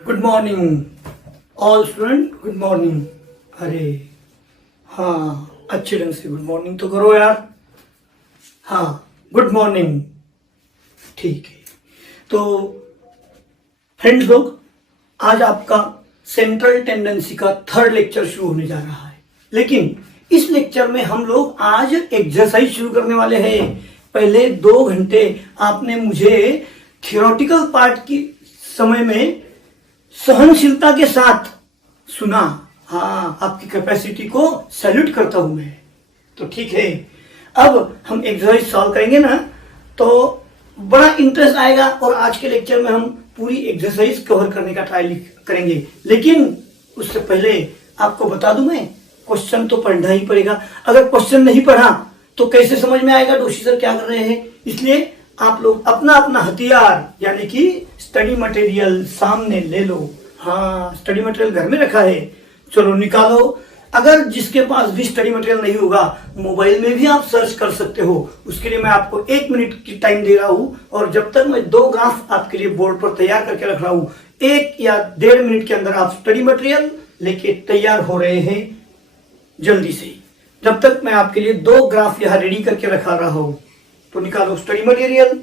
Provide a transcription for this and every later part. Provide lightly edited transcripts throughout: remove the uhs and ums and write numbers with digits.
Good morning all student, good morning. अरे हाँ, अच्छे ढंग से गुड मॉर्निंग तो करो यार। हाँ, गुड मॉर्निंग। ठीक है, तो फ्रेंड्स लोग, आज आपका सेंट्रल टेंडेंसी का थर्ड लेक्चर शुरू होने जा रहा है। लेकिन इस लेक्चर में हम लोग आज एक्सरसाइज शुरू करने वाले हैं। पहले 2 घंटे आपने मुझे थियोरेटिकल पार्ट की समय में सहनशीलता के साथ सुना। हाँ, आपकी कैपेसिटी को सैल्यूट करता हूं मैं। तो ठीक है, अब हम एक्सरसाइज सॉल्व करेंगे ना, तो बड़ा इंटरेस्ट आएगा और आज के लेक्चर में हम पूरी एक्सरसाइज कवर करने का ट्राई करेंगे। लेकिन उससे पहले आपको बता दूं, मैं क्वेश्चन तो पढ़ना ही पड़ेगा। अगर क्वेश्चन नहीं पढ़ा तो कैसे समझ में आएगा दोषी सर क्या कर रहे हैं। इसलिए आप लोग अपना अपना हथियार यानी कि स्टडी मटेरियल सामने ले लो। हाँ, स्टडी मटेरियल घर में रखा है, चलो निकालो। अगर जिसके पास भी स्टडी मटेरियल नहीं होगा, मोबाइल में भी आप सर्च कर सकते हो। उसके लिए मैं आपको 1 मिनट की टाइम दे रहा हूं, और जब तक मैं 2 ग्राफ आपके लिए बोर्ड पर तैयार करके रख रहा हूं, 1 या 1.5 मिनट के अंदर आप स्टडी मटेरियल लेके तैयार हो रहे हैं जल्दी से। जब तक मैं आपके लिए 2 ग्राफ यहां रेडी करके रखा रहा हूं, तो निकालो स्टडी मटेरियल।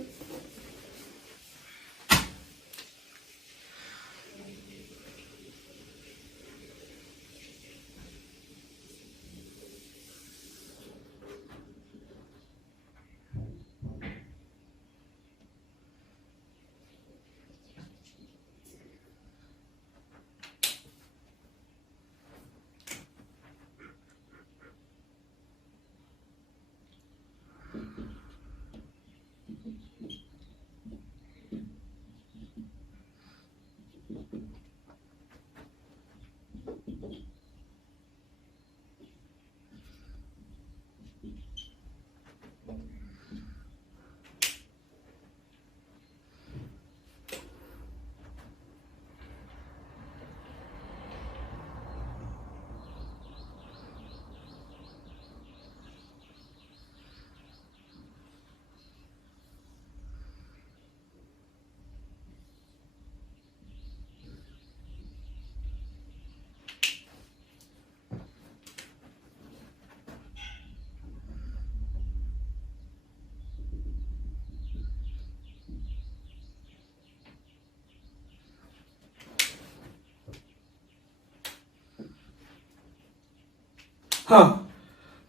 हाँ,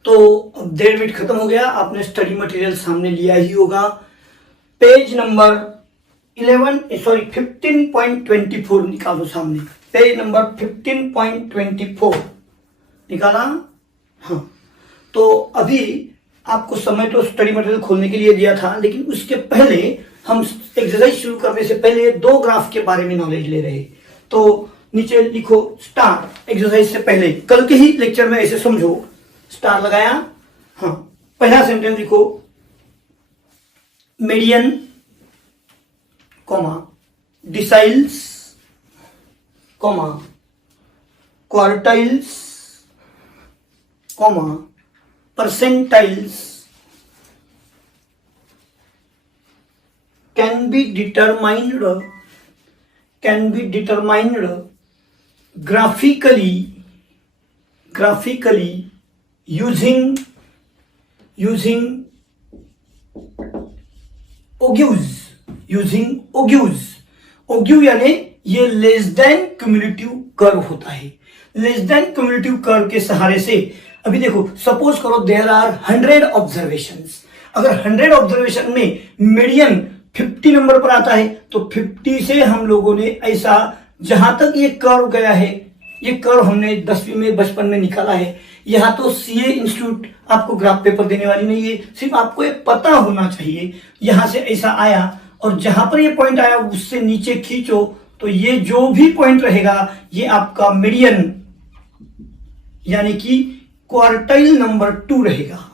तो अब 1.5 मिनट खत्म हो गया। आपने स्टडी मटेरियल सामने लिया ही होगा। पेज नंबर 15.24 निकालो सामने। पेज नंबर 15.24 निकाला। हाँ, तो अभी आपको समय तो स्टडी मटेरियल खोलने के लिए दिया था, लेकिन उसके पहले हम एक्सरसाइज शुरू करने से पहले 2 ग्राफ के बारे में नॉलेज ले रहे। तो नीचे लिखो स्टार। एक्सरसाइज से पहले कल के ही लेक्चर में ऐसे समझो, स्टार लगाया। हाँ, पहला सेंटेंस लिखो median comma deciles comma quartiles comma percentiles can be determined graphically using ogives। ओग्यू यानी ये लेस देन क्यूमुलेटिव कर्व होता है। लेस देन क्यूमुलेटिव कर्व के सहारे से, अभी देखो, सपोज करो देयर आर 100 ऑब्जर्वेशंस। अगर 100 ऑब्जर्वेशन में मीडियन 50 नंबर पर आता है, तो 50 से हम लोगों ने ऐसा, जहां तक ये कर्व गया है, ये कर्व हमने 10वीं में बचपन में निकाला है। यहां तो सीए इंस्टीट्यूट आपको ग्राफ पेपर देने वाली नहीं है, सिर्फ आपको ये पता होना चाहिए यहां से ऐसा आया, और जहां पर ये पॉइंट आया उससे नीचे खींचो, तो ये जो भी पॉइंट रहेगा ये आपका मीडियन यानी कि क्वार्टाइल नंबर 2 रहेगा।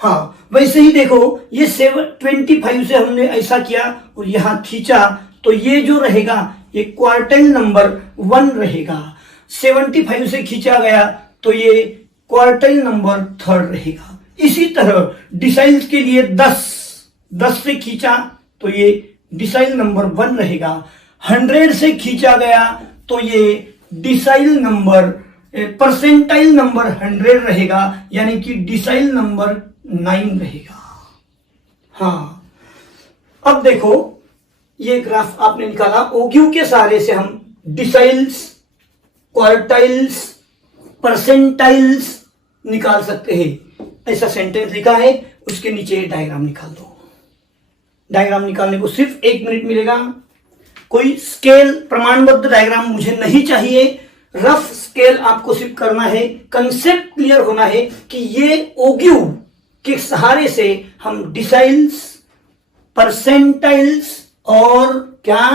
हाँ, वैसे ही देखो, ये 25 से हमने ऐसा किया और यहां खींचा, तो ये जो रहेगा ये क्वार्टाइल नंबर 1 रहेगा। 75 से खींचा गया तो ये क्वार्टाइल नंबर 3 रहेगा। इसी तरह डिसाइल्स के लिए 10 से खींचा तो ये डिसाइल नंबर 1 रहेगा। 100 से खींचा गया तो ये डिसाइल नंबर परसेंटाइल नंबर 100 रहेगा, यानी कि डिसाइल नंबर 9 रहेगा। हाँ, अब देखो ये ग्राफ आपने निकाला, ओक्यू के सहारे से हम डिसाइल्स, क्वार्टाइल्स, परसेंटाइल्स निकाल सकते हैं। ऐसा सेंटेंस लिखा है, उसके नीचे डायग्राम निकाल दो। डायग्राम निकालने को सिर्फ 1 मिनट मिलेगा। कोई स्केल प्रमाणबद्ध डायग्राम मुझे नहीं चाहिए, रफ स्केल आपको सिर्फ करना है। कंसेप्ट क्लियर होना है कि ये ओक्यू के सहारे से हम डिसाइल्स, परसेंटाइल्स और क्या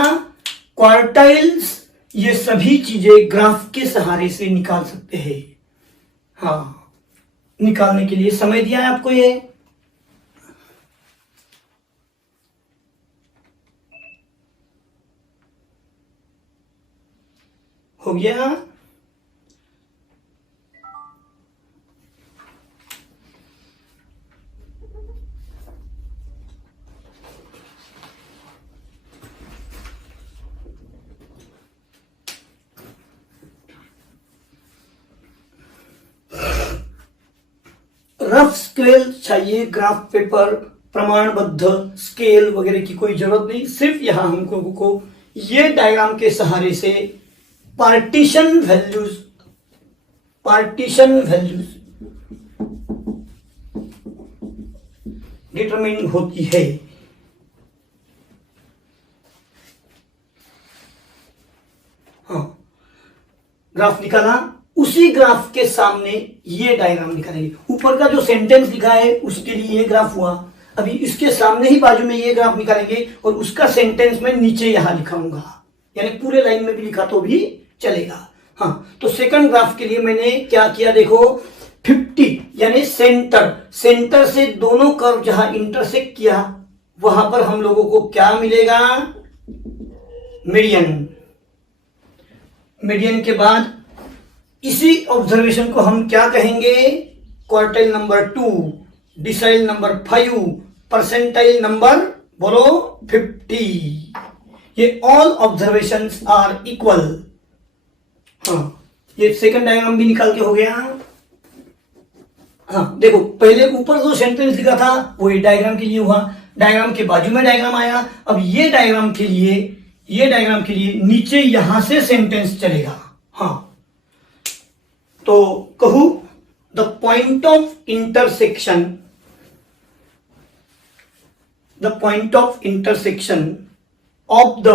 क्वार्टाइल्स, ये सभी चीजें ग्राफ के सहारे से निकाल सकते हैं। हाँ, निकालने के लिए समय दिया है आपको ये। हो गया? रफ स्केल चाहिए, ग्राफ पेपर, प्रमाणबद्ध स्केल वगैरह की कोई जरूरत नहीं। सिर्फ यहां हमको को ये डायग्राम के सहारे से पार्टीशन वैल्यूज डिटरमिन होती है। हाँ, ग्राफ निकाला, उसी ग्राफ के सामने ये डायग्राम निकालेंगे। ऊपर का जो सेंटेंस लिखा है उसके लिए ये ग्राफ हुआ, अभी इसके सामने ही बाजू में ये ग्राफ निकालेंगे और उसका सेंटेंस में नीचे यहां लिखाऊंगा, यानी पूरे लाइन में भी लिखा तो भी चलेगा। हाँ, तो सेकंड ग्राफ के लिए मैंने क्या किया, देखो 50 यानी सेंटर से दोनों कर्व जहां इंटरसेक्ट किया वहां पर हम लोगों को क्या मिलेगा, मीडियन के बाद इसी ऑब्जर्वेशन को हम क्या कहेंगे, quartile number 2, decile number 5, percentile number बोलो 50। ये ऑल ऑब्जर्वेशंस आर इक्वल। हाँ, ये सेकंड डायग्राम भी निकाल के हो गया। हाँ देखो, पहले ऊपर जो सेंटेंस लिखा था वही डायग्राम के लिए हुआ, डायग्राम के बाजू में डायग्राम आया। अब ये डायग्राम के लिए नीचे यहां से सेंटेंस चलेगा। हाँ, तो कहूं the point of intersection of the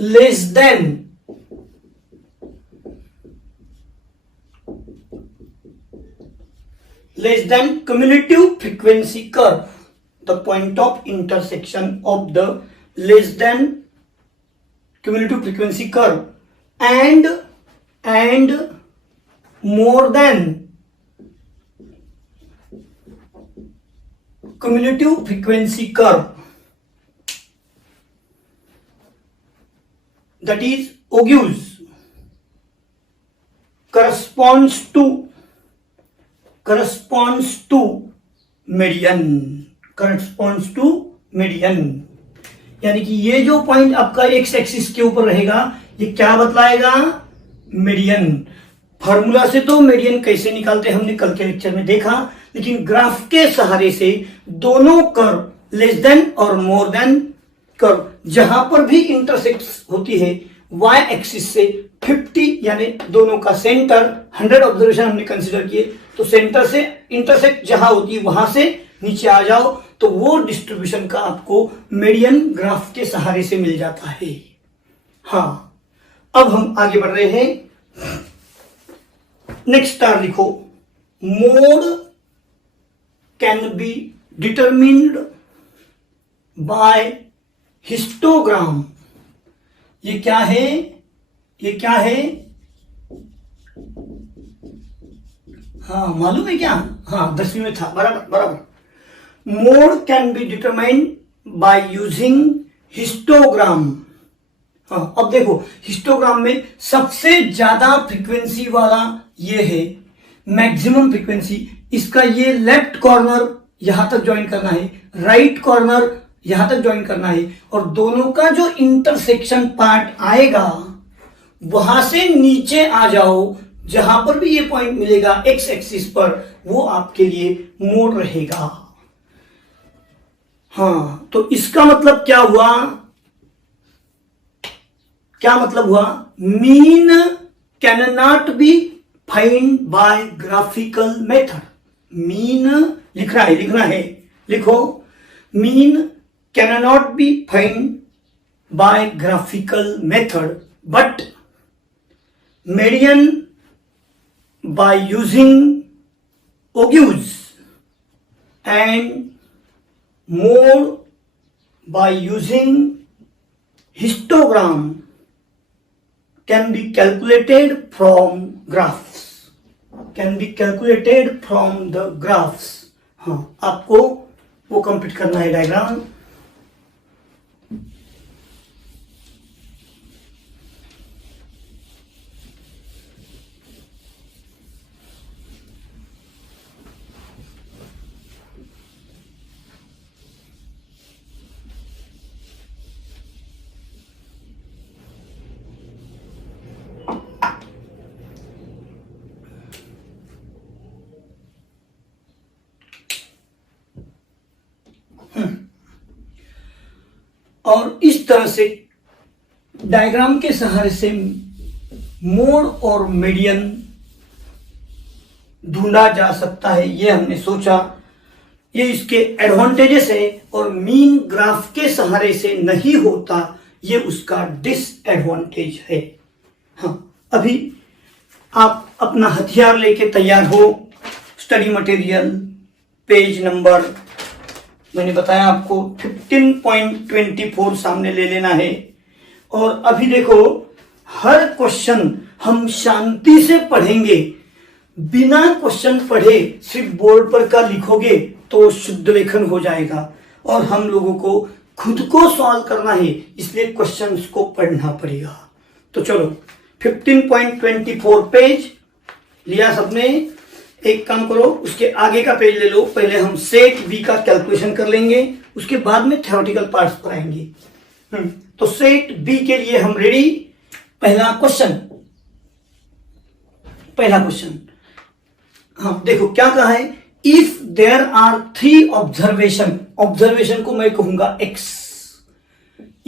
less than cumulative frequency curve, the point of intersection of the less than cumulative frequency curve and more than cumulative frequency curve, that is ogives, corresponds to median, यानी कि ये जो point आपका x axis के ऊपर रहेगा ये क्या बतलाएगा, मीडियन। फॉर्मूला से तो मीडियन कैसे निकालते हैं हमने कल के लेक्चर में देखा, लेकिन ग्राफ के सहारे से दोनों कर्व लेस देन और मोर देन कर्व जहां पर भी इंटरसेक्ट होती है वाई एक्सिस से 50 यानी दोनों का सेंटर 100 ऑब्जर्वेशन हमने कंसीडर किए, तो सेंटर से इंटरसेक्ट जहां होती है वहां से नीचे आ जाओ तो वो डिस्ट्रीब्यूशन का आपको मीडियन ग्राफ के सहारे से मिल जाता है। हाँ, अब हम आगे बढ़ रहे हैं। नेक्स्ट स्टार लिखो, mode can be determined bye histogram. ये क्या है, हाँ मालूम है क्या, हाँ 10वीं में था, बराबर। Mode can be determined by using histogram. हाँ, अब देखो हिस्टोग्राम में सबसे ज्यादा फ्रीक्वेंसी वाला ये है, मैक्सिमम फ्रीक्वेंसी। इसका ये लेफ्ट कॉर्नर यहां तक ज्वाइन करना है, राइट कॉर्नर यहां तक ज्वाइन करना है, और दोनों का जो इंटरसेक्शन पार्ट आएगा वहां से नीचे आ जाओ, जहां पर भी ये पॉइंट मिलेगा एक्स एक्सिस पर, वो आपके लिए मोड रहेगा। हाँ, तो इसका मतलब क्या हुआ? क्या मतलब हुआ? Mean can not be find by graphical method. Mean लिखना है, लिखो, mean can not be find by graphical method but median by using ogures and mode by using histogram can be calculated from graphs, can be calculated from the graphs। हाँ, आपको वो complete करना है diagram. और इस तरह से diagram के सहारे से मोड और मीडियन ढूंढा जा सकता है, ये हमने सोचा। ये इसके एडवांटेजेस है, और मीन ग्राफ के सहारे से नहीं होता, ये उसका डिसएडवांटेज है। हाँ, अभी आप अपना हथियार लेके तैयार हो। स्टडी मटेरियल पेज नंबर मैंने बताया आपको 15.24 सामने ले लेना है। और अभी देखो, हर क्वेश्चन हम शांति से पढ़ेंगे, बिना क्वेश्चन पढ़े सिर्फ बोर्ड पर का लिखोगे तो शुद्ध लेखन हो जाएगा, और हम लोगों को खुद को सॉल्व करना है, इसलिए क्वेश्चंस को पढ़ना पड़ेगा। तो चलो 15.24 पेज लिया सबने। एक काम करो, उसके आगे का पेज ले लो। पहले हम सेट बी का कैलकुलेशन कर लेंगे, उसके बाद में थ्योरेटिकल पार्ट्स पर आएंगे। तो सेट बी के लिए हम रेडी। पहला क्वेश्चन, हाँ देखो क्या कहा है, if there are 3 observation, observation को मैं कहूंगा x.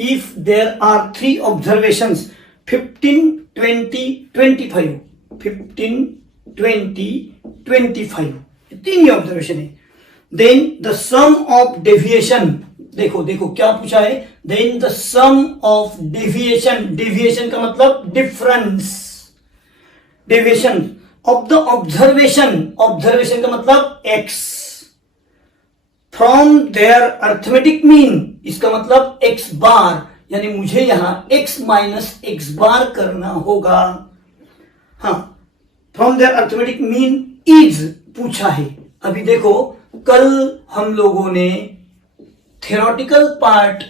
If there are 3 observations 15, 20, 25, 15, 20, 25, तीन ही ऑब्जर्वेशन है। Then the sum of deviation, देखो क्या पूछा है, then the sum of deviation, deviation का मतलब difference, deviation of the observation, observation का मतलब x, from there arithmetic mean, इसका मतलब एक्स बार, यानी मुझे यहां x माइनस एक्स बार करना होगा। हाँ, from there arithmetic mean is पूछा है। अभी देखो, कल हम लोगों ने थ्योरेटिकल पार्ट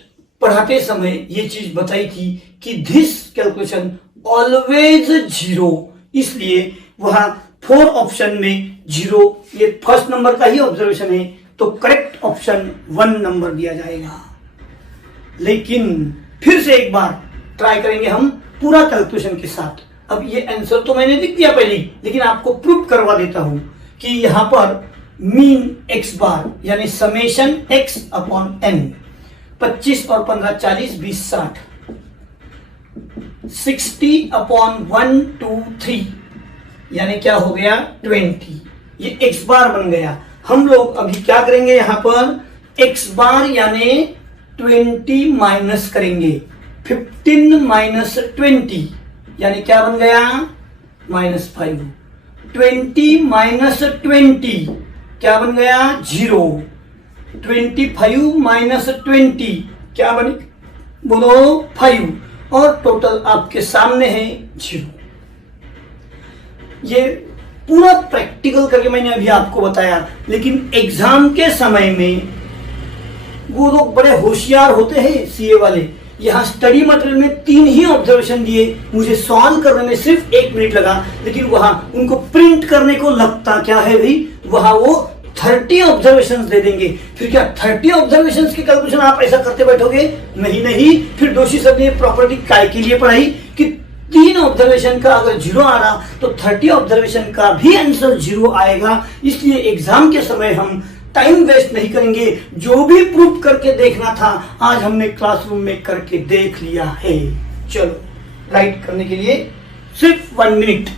पढ़ाते समय ये चीज बताई थी कि दिस कैलकुलेशन ऑलवेज 0, इसलिए वहां 4 ऑप्शन में 0, ये फर्स्ट नंबर का ही ऑब्जर्वेशन है, तो करेक्ट ऑप्शन 1 नंबर दिया जाएगा। लेकिन फिर से एक बार ट्राई करेंगे हम पूरा कैलकुलेशन के साथ। अब ये आंसर तो मैंने लिख दिया पहले, लेकिन आपको प्रूव करवा देता हूं कि यहां पर मीन एक्स बार यानी समेशन एक्स अपॉन एन, 25 और 15 40, 20 60, 60 अपॉन 1 2 3, यानी क्या हो गया 20, ये एक्स बार बन गया। हम लोग अभी क्या करेंगे, यहां पर एक्स बार यानी 20 माइनस करेंगे, 15 माइनस 20 यानी क्या बन गया -5, 20 माइनस 20 क्या बन गया 0, 25 माइनस 20 क्या बन, बोलो 5, और टोटल आपके सामने है 0। ये पूरा प्रैक्टिकल करके मैंने अभी आपको बताया, लेकिन एग्जाम के समय में वो लोग बड़े होशियार होते हैं सीए वाले। यहाँ स्टडी मटेरियल में 3 ही ऑब्जर्वेशन दिए, मुझे सॉल्व करने में सिर्फ 1 मिनट लगा, लेकिन वहां उनको प्रिंट करने को लगता क्या है भाई, वहां वो 30 ऑब्जर्वेशंस दे देंगे। फिर क्या 30 ऑब्जर्वेशंस की कैलकुलेशन आप ऐसा करते बैठोगे? नहीं, फिर दोषी सर ने प्रॉपर्टी काय के लिए पढ़ाई कि 3 15 ऑब्जर्वेशन का अगर 0 आ रहा तो 30 ऑब्जर्वेशन का भी आंसर 0 आएगा। इसलिए एग्जाम के समय हम टाइम वेस्ट नहीं करेंगे। जो भी प्रूफ करके देखना था आज हमने क्लासरूम में करके देख लिया है। चलो राइट करने के लिए सिर्फ 1 मिनट।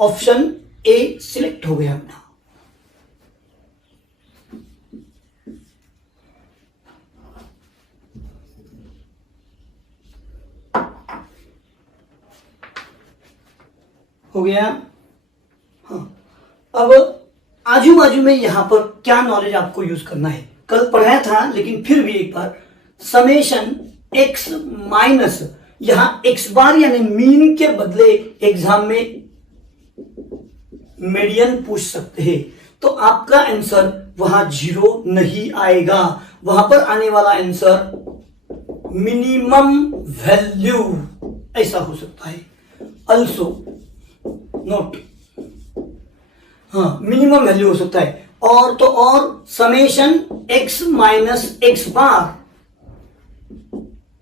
ऑप्शन ए सिलेक्ट हो गया अपना। हो गया। हाँ, अब आजू बाजू में यहां पर क्या नॉलेज आपको यूज करना है, कल पढ़ाया था लेकिन फिर भी एक बार, समेशन एक्स माइनस, यहां एक्स बार यानी मीन के बदले एग्जाम में मीडियन पूछ सकते हैं, तो आपका आंसर वहां 0 नहीं आएगा। वहां पर आने वाला आंसर मिनिमम वैल्यू ऐसा हो सकता है। अल्सो नोट, हाँ मिनिमम वैल्यू हो सकता है। और तो और समेशन एक्स माइनस एक्स बार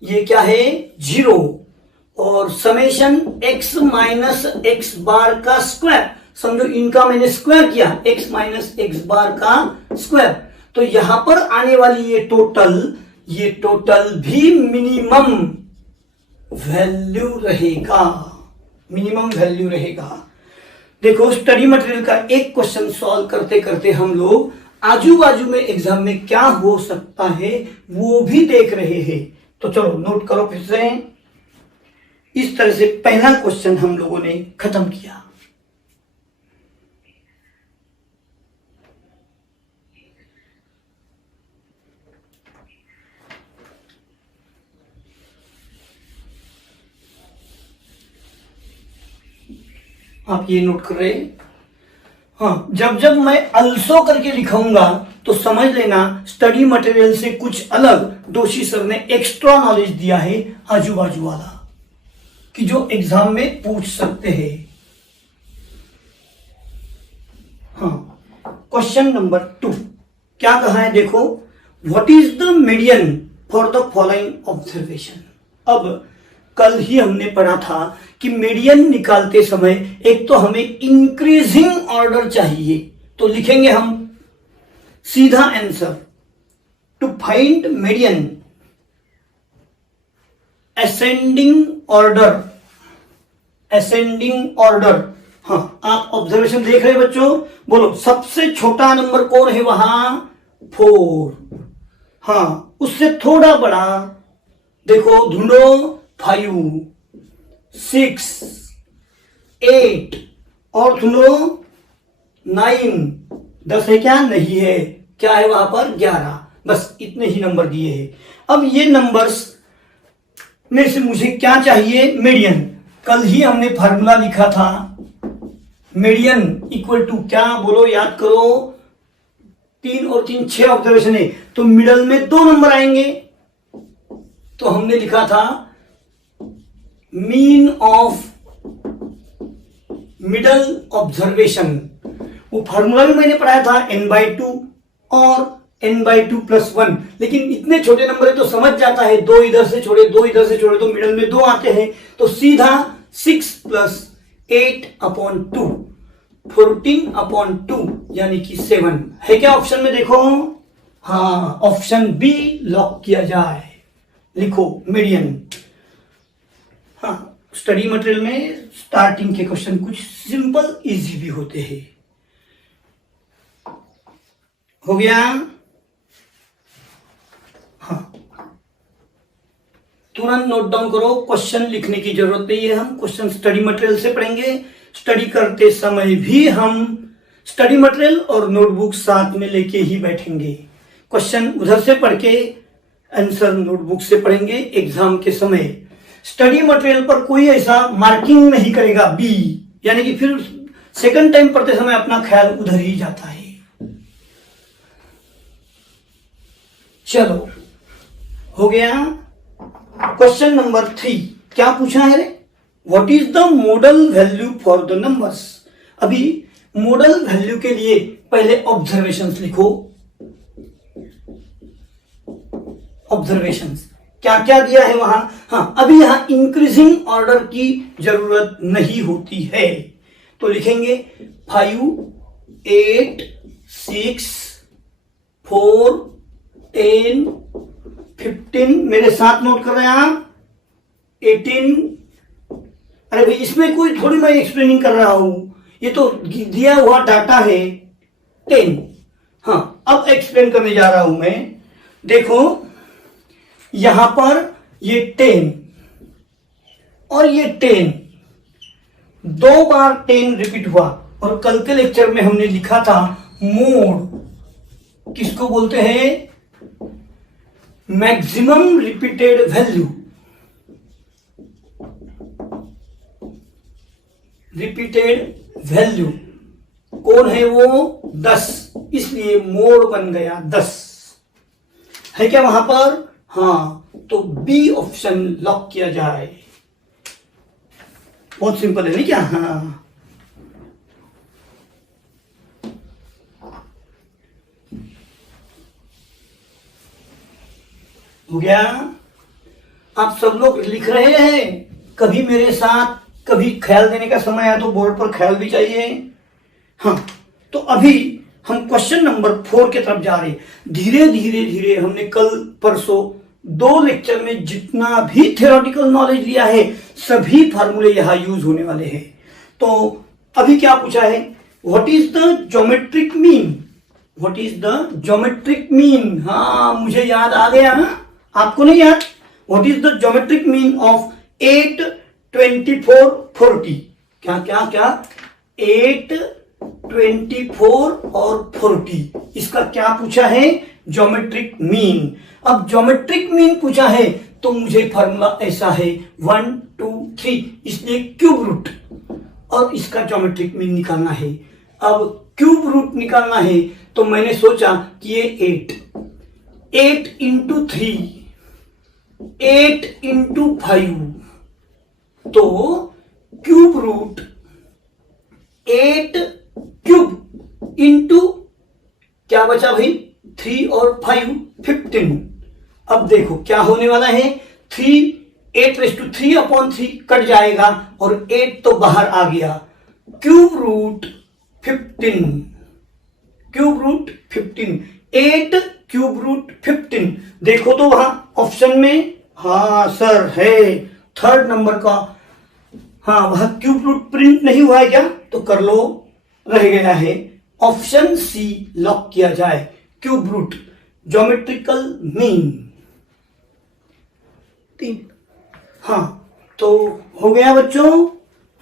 ये क्या है 0, और समेशन एक्स माइनस एक्स बार का स्क्वायर, समझो इनका मैंने स्क्वायर किया, x माइनस एक्स बार का स्क्वायर, तो यहां पर आने वाली ये टोटल भी मिनिमम वैल्यू रहेगा। मिनिमम वैल्यू रहेगा। देखो स्टडी मटेरियल का एक क्वेश्चन सॉल्व करते करते हम लोग आजू बाजू में एग्जाम में क्या हो सकता है वो भी देख रहे हैं। तो चलो नोट करो फिर से। इस तरह से पहला क्वेश्चन हम लोगों ने खत्म किया। आप ये नोट कर रहे हैं। हाँ, जब मैं अल्सो करके लिखाऊंगा तो समझ लेना स्टडी मटेरियल से कुछ अलग दोषी सर ने एक्स्ट्रा नॉलेज दिया है आजू बाजू वाला, कि जो एग्जाम में पूछ सकते हैं। हाँ, क्वेश्चन नंबर 2 क्या कहा है देखो, what is the median for the following observation. अब कल ही हमने पढ़ा था कि मीडियन निकालते समय एक तो हमें इंक्रीजिंग ऑर्डर चाहिए, तो लिखेंगे हम सीधा answer, to find median ascending order. Ascending order, हाँ आप ऑब्जर्वेशन देख रहे हैं बच्चों, बोलो सबसे छोटा नंबर कौन है वहां 4, हाँ उससे थोड़ा बड़ा देखो ढूंढो 5, 6, 8 और ढूंढो 9, 10 है क्या, नहीं है, क्या है वहां पर 11, बस इतने ही नंबर दिए हैं। अब ये नंबर्स में से मुझे क्या चाहिए, मीडियन। कल ही हमने फार्मूला लिखा था, मीडियन इक्वल टू क्या, बोलो याद करो, 3 और 3 6 ऑब्जर्वेशन है, तो मिडल में 2 नंबर आएंगे, तो हमने लिखा था मीन ऑफ मिडल ऑब्जर्वेशन। वो फार्मूला भी मैंने पढ़ाया था n/2 और n/2 + 1, लेकिन इतने छोटे नंबर है तो समझ जाता है, 2 इधर से छोड़े 2 इधर से छोड़े तो मिडल में 2 आते हैं, तो सीधा 6 + 8/2 14/2 यानी कि 7 है क्या ऑप्शन में देखो। हाँ, ऑप्शन बी लॉक किया जाए, लिखो मीडियन। हाँ, स्टडी मटेरियल में स्टार्टिंग के क्वेश्चन कुछ सिंपल इजी भी होते हैं। हो गया। हाँ, तुरंत नोट डाउन करो, क्वेश्चन लिखने की जरूरत नहीं है, हम क्वेश्चन स्टडी मटेरियल से पढ़ेंगे। स्टडी करते समय भी हम स्टडी मटेरियल और नोटबुक साथ में लेके ही बैठेंगे। क्वेश्चन उधर से पढ़ के आंसर नोटबुक से पढ़ेंगे। एग्जाम के समय स्टडी मटेरियल पर कोई ऐसा मार्किंग नहीं करेगा बी, यानी कि फिर सेकंड टाइम पढ़ते समय अपना ख्याल उधर ही जाता है। चलो हो गया। क्वेश्चन नंबर 3 क्या पूछा है, what is the model value for the numbers. अभी मॉडल वैल्यू के लिए पहले ऑब्जर्वेशंस लिखो। ऑब्जर्वेशंस क्या क्या दिया है वहां? हाँ, अभी यहां इंक्रीजिंग ऑर्डर की जरूरत नहीं होती है, तो लिखेंगे 5, 8, 6, 4, 10, 15, मेरे साथ नोट कर रहे हैं आप, 18। अरे भाई इसमें कोई थोड़ी मैं एक्सप्लेनिंग कर रहा हूं, ये तो दिया हुआ डाटा है। 10। हाँ, अब एक्सप्लेन करने जा रहा हूं मैं। देखो यहां पर ये 10 और ये 10, 2 बार 10 रिपीट हुआ, और कल के लेक्चर में हमने लिखा था मोड किसको बोलते हैं? Maximum repeated value. Repeated value कौन है वो? 10, इसलिए मोड बन गया 10 है क्या वहां पर? हाँ, तो बी ऑप्शन लॉक किया जाए। बहुत सिंपल है नहीं क्या? हाँ, हो गया। आप सब लोग लिख रहे हैं, कभी मेरे साथ, कभी ख्याल देने का समय आया तो बोर्ड पर ख्याल भी चाहिए। हाँ, तो अभी हम क्वेश्चन नंबर 4 की तरफ जा रहे हैं। धीरे धीरे धीरे हमने कल परसों 2 लेक्चर में जितना भी थ्योरेटिकल नॉलेज लिया है, सभी फार्मूले यहां यूज होने वाले हैं। तो अभी क्या पूछा है? What is the geometric mean? What is the geometric mean? हाँ, मुझे याद आ गया ना, आपको नहीं याद? What is the geometric mean of 8, 24, 40? क्या क्या क्या? 8, 24 और 40, इसका क्या पूछा है? Geometric mean. अब ज्योमेट्रिक मीन पूछा है तो मुझे फॉर्मूला ऐसा है 1, 2, 3, इसलिए क्यूब रूट, और इसका ज्योमेट्रिक मीन निकालना है। अब क्यूब रूट निकालना है तो मैंने सोचा कि ये 8 इंटू 3, 8 इंटू 5, तो क्यूब रूट 8 क्यूब इंटू क्या बचा भाई? 3 और 5, 15। अब देखो क्या होने वाला है? 8/3 कट जाएगा और 8 तो बाहर आ गया। Cube root 15, cube root 15, 8 cube root 15। देखो तो वहां ऑप्शन में, हाँ सर है, 3rd नंबर का। हाँ, वहां क्यूब रूट प्रिंट नहीं हुआ है क्या? तो कर लो, रह गया है ऑप्शन सी लॉक किया जाए, क्यूब रूट ज्योमेट्रिकल मीन। हाँ, तो हो गया बच्चों।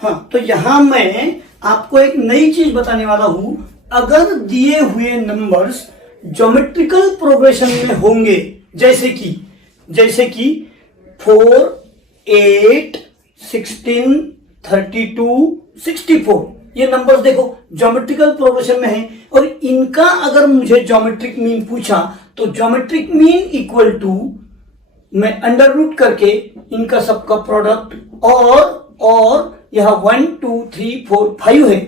हाँ, तो यहां मैं आपको एक नई चीज बताने वाला हूं। अगर दिए हुए नंबर्स ज्योमेट्रिकल प्रोग्रेशन में होंगे, जैसे कि 4, 8, 16, 32, 64, ये नंबर्स देखो ज्योमेट्रिकल प्रोग्रेशन में है, और इनका अगर मुझे ज्योमेट्रिक मीन पूछा तो ज्योमेट्रिक मीन इक्वल टू, मैं अंडर रूट करके इनका सबका प्रोडक्ट, और यह 1, 2, 3, 4, 5 है।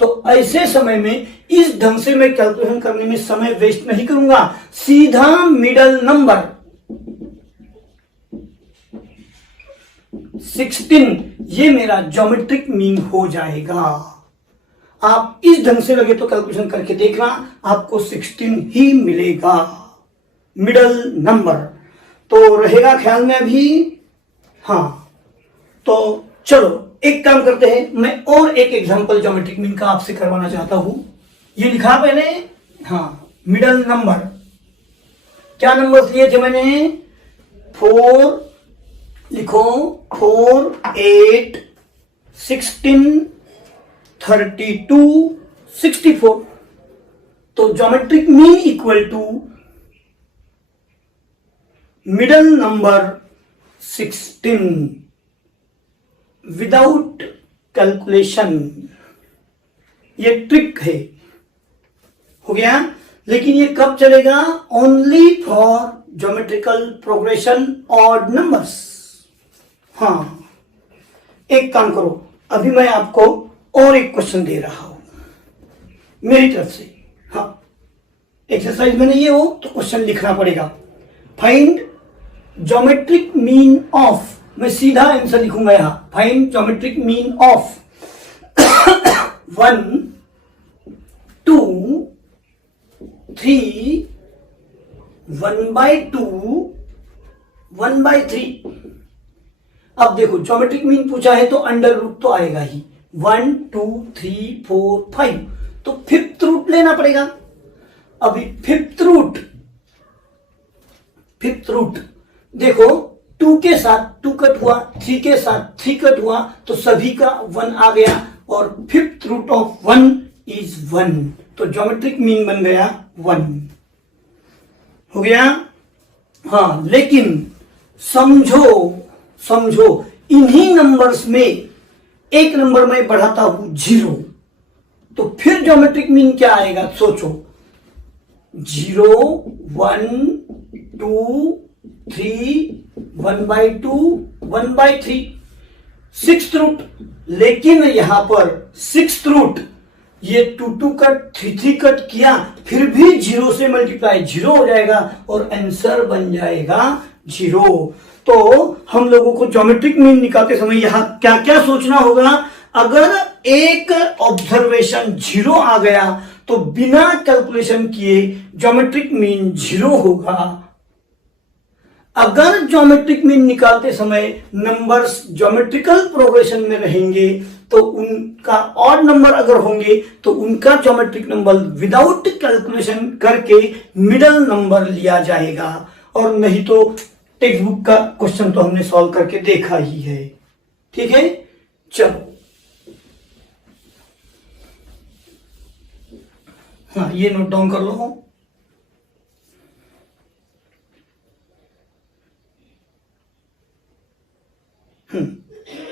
तो ऐसे समय में इस ढंग से मैं कैलकुलेशन करने में समय वेस्ट नहीं करूंगा, सीधा मिडल नंबर 16 ये मेरा ज्योमेट्रिक मीन हो जाएगा। आप इस ढंग से लगे तो कैलकुलेशन करके देखना, आपको 16 ही मिलेगा मिडल नंबर। तो रहेगा ख्याल में अभी? हाँ, तो चलो एक काम करते हैं, मैं और एक एग्जांपल ज्योमेट्रिक मीन का आपसे करवाना चाहता हूं। ये लिखा मैंने, हाँ, मिडल नंबर। क्या नंबर लिए थे मैंने? 4 लिखो, 4, 8, 16, 32, 64। तो geometric mean equal to middle number 16 without calculation. ये ट्रिक है, हो गया। लेकिन ये कब चलेगा? Only for geometrical progression odd numbers. हाँ, एक काम करो, अभी मैं आपको और एक क्वेश्चन दे रहा हूं। मेरी तरफ से। हाँ, एक्सरसाइज में नहीं है वो, तो क्वेश्चन लिखना पड़ेगा। फाइंड ज्योमेट्रिक मीन ऑफ, मैं सीधा आंसर लिखूंगा यहां, फाइंड ज्योमेट्रिक मीन ऑफ 1 2 3 1/2 1/3। अब देखो ज्योमेट्रिक मीन पूछा है तो अंडर रूट तो आएगा ही, 1 2 3 4 5, तो फिफ्थ रूट लेना पड़ेगा। अभी फिफ्थ रूट देखो, 2 के साथ 2 कट हुआ, 3 के साथ 3 कट हुआ, तो सभी का 1 आ गया, और फिफ्थ रूट ऑफ 1 इज 1, तो ज्योमेट्रिक मीन बन गया 1। हो गया। हाँ, लेकिन समझो इन्हीं नंबर्स में एक नंबर में बढ़ाता हूं 0, तो फिर ज्योमेट्रिक मीन क्या आएगा, सोचो। 0 1 2 3 1/2 1/3 सिक्स्थ रूट, लेकिन यहां पर सिक्स्थ रूट ये 2 2 कट 3 3 कट किया, फिर भी 0 से मल्टीप्लाई 0 हो जाएगा और आंसर बन जाएगा 0। तो हम लोगों को ज्योमेट्रिक मीन निकालते समय यहां क्या क्या सोचना होगा। अगर एक ऑब्जर्वेशन 0 आ गया तो बिना कैलकुलेशन किए ज्योमेट्रिक मीन 0 होगा। अगर ज्योमेट्रिक मीन निकालते समय नंबर्स ज्योमेट्रिकल प्रोग्रेशन में रहेंगे तो उनका ऑड नंबर अगर होंगे तो उनका ज्योमेट्रिक नंबर विदाउट कैलकुलेशन करके मिडल नंबर लिया जाएगा, और नहीं तो टेक्स्ट बुक का क्वेश्चन तो हमने सॉल्व करके देखा ही है। ठीक है, चलो। हाँ, ये नोट डाउन कर लो।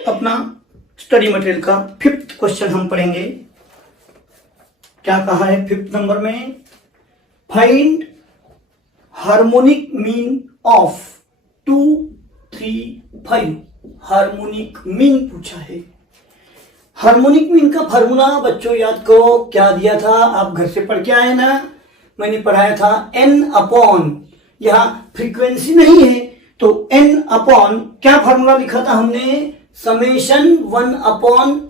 अपना स्टडी मटेरियल का फिफ्थ क्वेश्चन हम पढ़ेंगे। क्या कहा है फिफ्थ नंबर में, find harmonic mean of 2 3 5। Harmonic mean पूछा है। हार्मोनिक मीन का फॉर्मूला बच्चों याद करो, क्या दिया था, आप घर से पढ़ के आए ना, मैंने पढ़ाया था n अपॉन, यहां फ्रीक्वेंसी नहीं है तो n अपॉन क्या फॉर्मूला लिखा था हमने, समेशन 1 अपॉन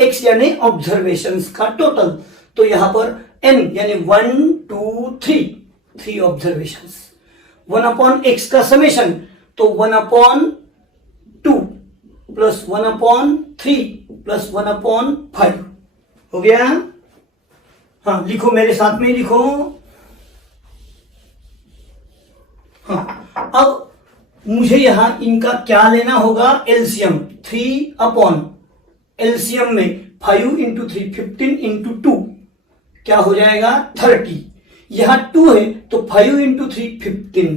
x यानी ऑब्जर्वेशंस का टोटल। तो यहां पर n यानी 1 2 3 ऑब्जर्वेशंस, 1 अपॉन x का समेशन, तो 1 upon 2 plus 1 upon 3 plus 1 upon 5 हो गया। हाँ, लिखो मेरे साथ में लिखो। हाँ, अब मुझे यहां इनका क्या लेना होगा, एलसीएम। 3 अपॉन एलसीएम में 5 इंटू 3 15 इंटू 2 क्या हो जाएगा 30। यहां 2 है तो 5 इंटू 3 15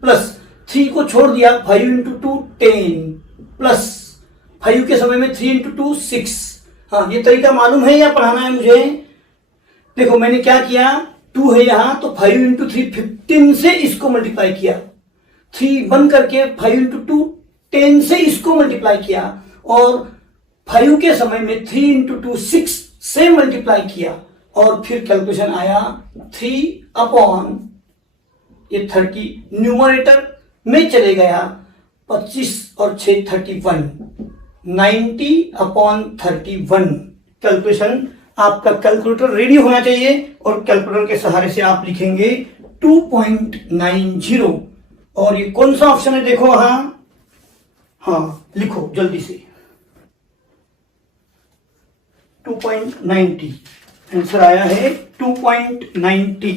प्लस 3 को छोड़ दिया, 5 इंटू 2 10 प्लस 5 के समय में 3 इंटू 2 6। हाँ, ये तरीका मालूम है या पढ़ाना है मुझे। देखो मैंने क्या किया, 2 है यहां तो 5 इंटू 3 15 से इसको मल्टीप्लाई किया, 3 बन करके 5 इंटू 2 10 से इसको मल्टीप्लाई किया, और 5 के समय में 3 इंटू 2 6 से मल्टीप्लाई किया, और फिर कैलकुलेशन आया 3 अपॉन ये 30 न्यूमरेटर में चले गया, 25 और 6 31 90 अपॉन 31। कैलकुलेशन आपका कैलकुलेटर रेडी होना चाहिए, और कैलकुलेटर के सहारे से आप लिखेंगे 2.90। और ये कौन सा ऑप्शन है देखो, हाँ लिखो जल्दी से, 2.90 आंसर आया है 2.90।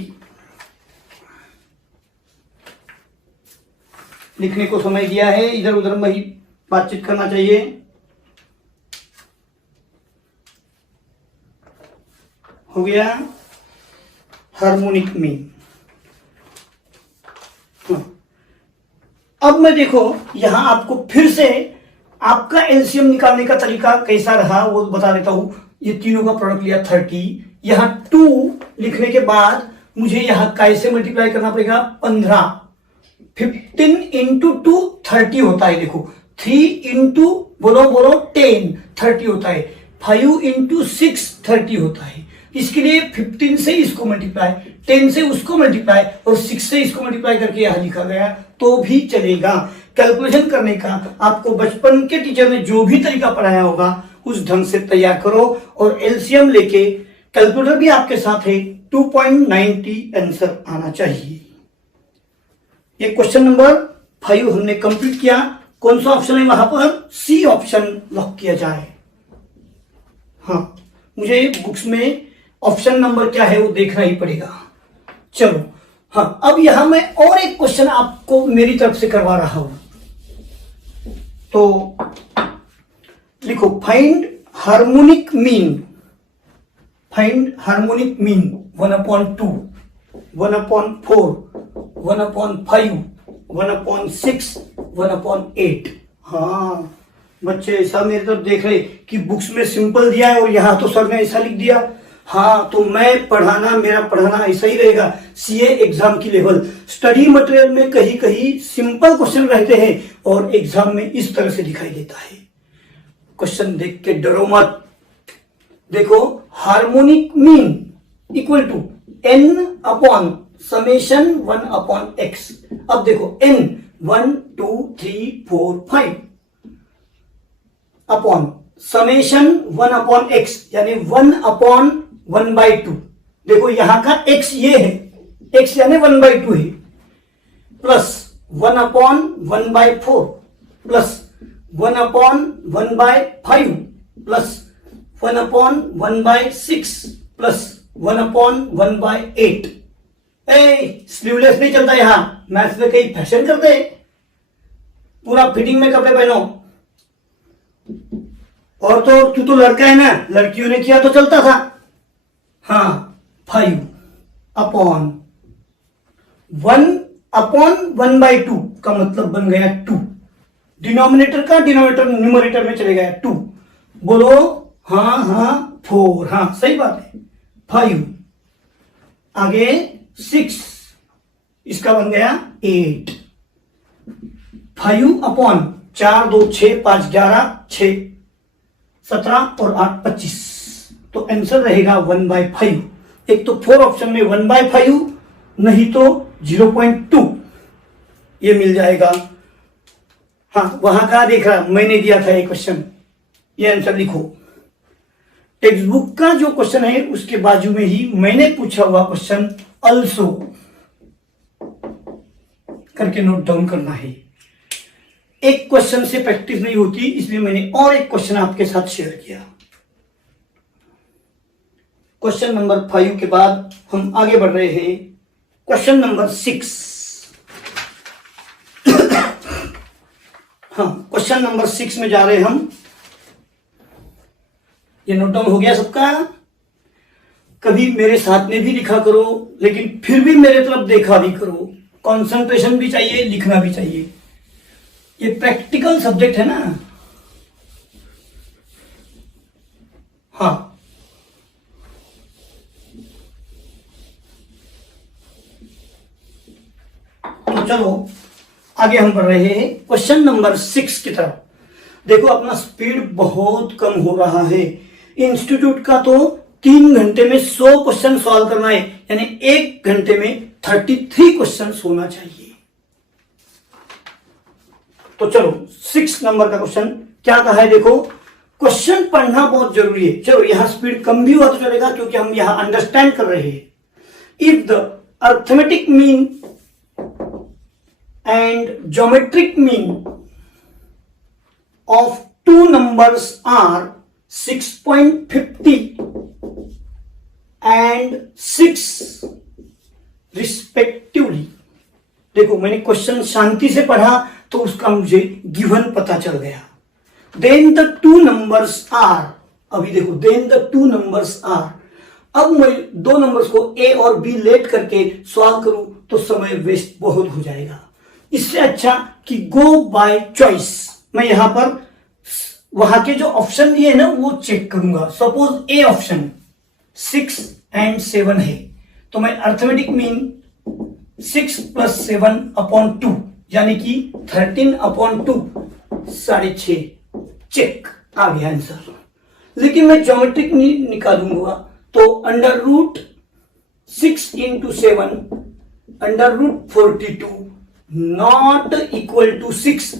लिखने को समय दिया है, इधर उधर में ही बातचीत करना चाहिए। हो गया हार्मोनिक मीन। अब मैं देखो यहां आपको फिर से आपका एलसीएम निकालने का तरीका कैसा रहा वो बता देता हूं। ये तीनों का प्रोडक्ट लिया 30, यहां 2 लिखने के बाद मुझे यहां कैसे मल्टीप्लाई करना पड़ेगा 15। 15 इंटू 2 30 होता है। देखो 3 इंटू बोलो 10 30 होता है। 5 इंटू 6 30 होता है। इसके लिए 15 से इसको मल्टीप्लाई, 10 से उसको मल्टीप्लाई और 6 से इसको मल्टीप्लाई करके यहां लिखा गया तो भी चलेगा। कैलकुलेशन करने का आपको बचपन के टीचर ने जो भी तरीका पढ़ाया होगा उस ढंग से तैयार करो और एलसीएम लेके, कैलकुलेटर भी आपके साथ है, 2.90 आंसर आना चाहिए। ये क्वेश्चन नंबर 5 हमने कंप्लीट किया। कौन सा ऑप्शन है वहां पर? सी ऑप्शन लॉक किया जाए। हाँ, मुझे बुक्स में ऑप्शन नंबर क्या है वो देखना ही पड़ेगा। चलो, हाँ, अब यहां मैं और एक क्वेश्चन आपको मेरी तरफ से करवा रहा हूं। तो लिखो, find harmonic mean. Find harmonic mean 1/2, 1/4, 1/5, 1/6, 1/8। हाँ बच्चे, ऐसा मेरे तरफ देख रहे कि बुक्स में सिंपल दिया है और यहां तो सर ने ऐसा लिख दिया। हाँ, तो मैं पढ़ाना, मेरा पढ़ाना ऐसा ही रहेगा। सीए एग्जाम की लेवल, स्टडी मटेरियल में कहीं कहीं सिंपल क्वेश्चन रहते हैं और एग्जाम में इस तरह से दिखाई देता है। क्वेश्चन देख के डरो मत। देखो, harmonic mean equal to n upon summation 1/x। अब देखो, n 1 2 3 4 5 अपॉन समेशन 1/x यानी 1/1/2। देखो यहां का x ये है, x यानी 1/2 है, plus 1/1/4 plus 1/1/5 plus 1/1/6 plus 1/1/8। Sleeveless नहीं चलता यहां, मैथ्स में कहीं फैशन करते हैं, पूरा फिटिंग में कपड़े पहनो। और तो तू तो लड़का है ना, लड़कियों ने किया तो चलता था। हाँ, 5 अपॉन 1/1/2 का मतलब बन गया 2। डिनोमिनेटर का डिनोमिनेटर न्यूमरेटर में चले गया 2। बोलो हाँ हाँ 4। हाँ सही बात है। 5 आगे 6, इसका बन गया 8। 5 अपॉन 4 2 6 5 11 6 17 और 8 25। तो आंसर रहेगा 1/5। एक तो 4 ऑप्शन में 1/5, नहीं तो 0.2 ये मिल जाएगा। हाँ, वहां का देख रहा, मैंने दिया था ये क्वेश्चन, ये आंसर लिखो। टेक्स्ट बुक का जो क्वेश्चन है उसके बाजू में ही मैंने पूछा हुआ क्वेश्चन अल्सो करके नोट डाउन करना है। एक क्वेश्चन से प्रैक्टिस नहीं होती, इसलिए मैंने और एक क्वेश्चन आपके साथ शेयर किया। क्वेश्चन नंबर 5 के बाद हम आगे बढ़ रहे हैं क्वेश्चन नंबर 6। हाँ, क्वेश्चन नंबर 6 में जा रहे हैं हम। ये नोट डाउन हो गया सबका? कभी मेरे साथ में भी लिखा करो, लेकिन फिर भी मेरे तरफ देखा भी करो। कंसंट्रेशन भी चाहिए, लिखना भी चाहिए। ये प्रैक्टिकल सब्जेक्ट है ना। हाँ, तो चलो आगे हम बढ़ रहे हैं क्वेश्चन नंबर 6 की तरफ। देखो, अपना स्पीड बहुत कम हो रहा है। इंस्टीट्यूट का तो 3 घंटे में 100 क्वेश्चन सॉल्व करना है, यानी 1 घंटे में 33 क्वेश्चन होना चाहिए। तो चलो 6 नंबर का क्वेश्चन क्या कहा है, देखो। क्वेश्चन पढ़ना बहुत जरूरी है। चलो यहां स्पीड कम भी हुआ तो चलेगा, क्योंकि हम यहां अंडरस्टैंड कर रहे हैं। If the arithmetic mean and geometric mean of 2 numbers are 6.50 and 6 respectively. देखो, मैंने क्वेश्चन शांति से पढ़ा तो उसका मुझे गिवन पता चल गया। देन द 2 numbers are, अभी देखो, देन द 2 numbers are। अब मैं 2 नंबर्स को ए और बी लेट करके सॉल्व करूं तो समय वेस्ट बहुत हो जाएगा। इससे अच्छा कि गो बाय चॉइस, मैं यहां पर वहां के जो ऑप्शन दिए ना वो चेक करूंगा। सपोज ए ऑप्शन 6 and 7 है, तो मैं अर्थमेटिक मीन 6 + 7 अपॉन 2 यानी कि 13 अपॉन 2 6.5 चेक, आ गया आंसर। लेकिन मैं ज्योमेट्रिक मीन निकालूंगा तो under root 6 into 7 under root 42 not equal to 6,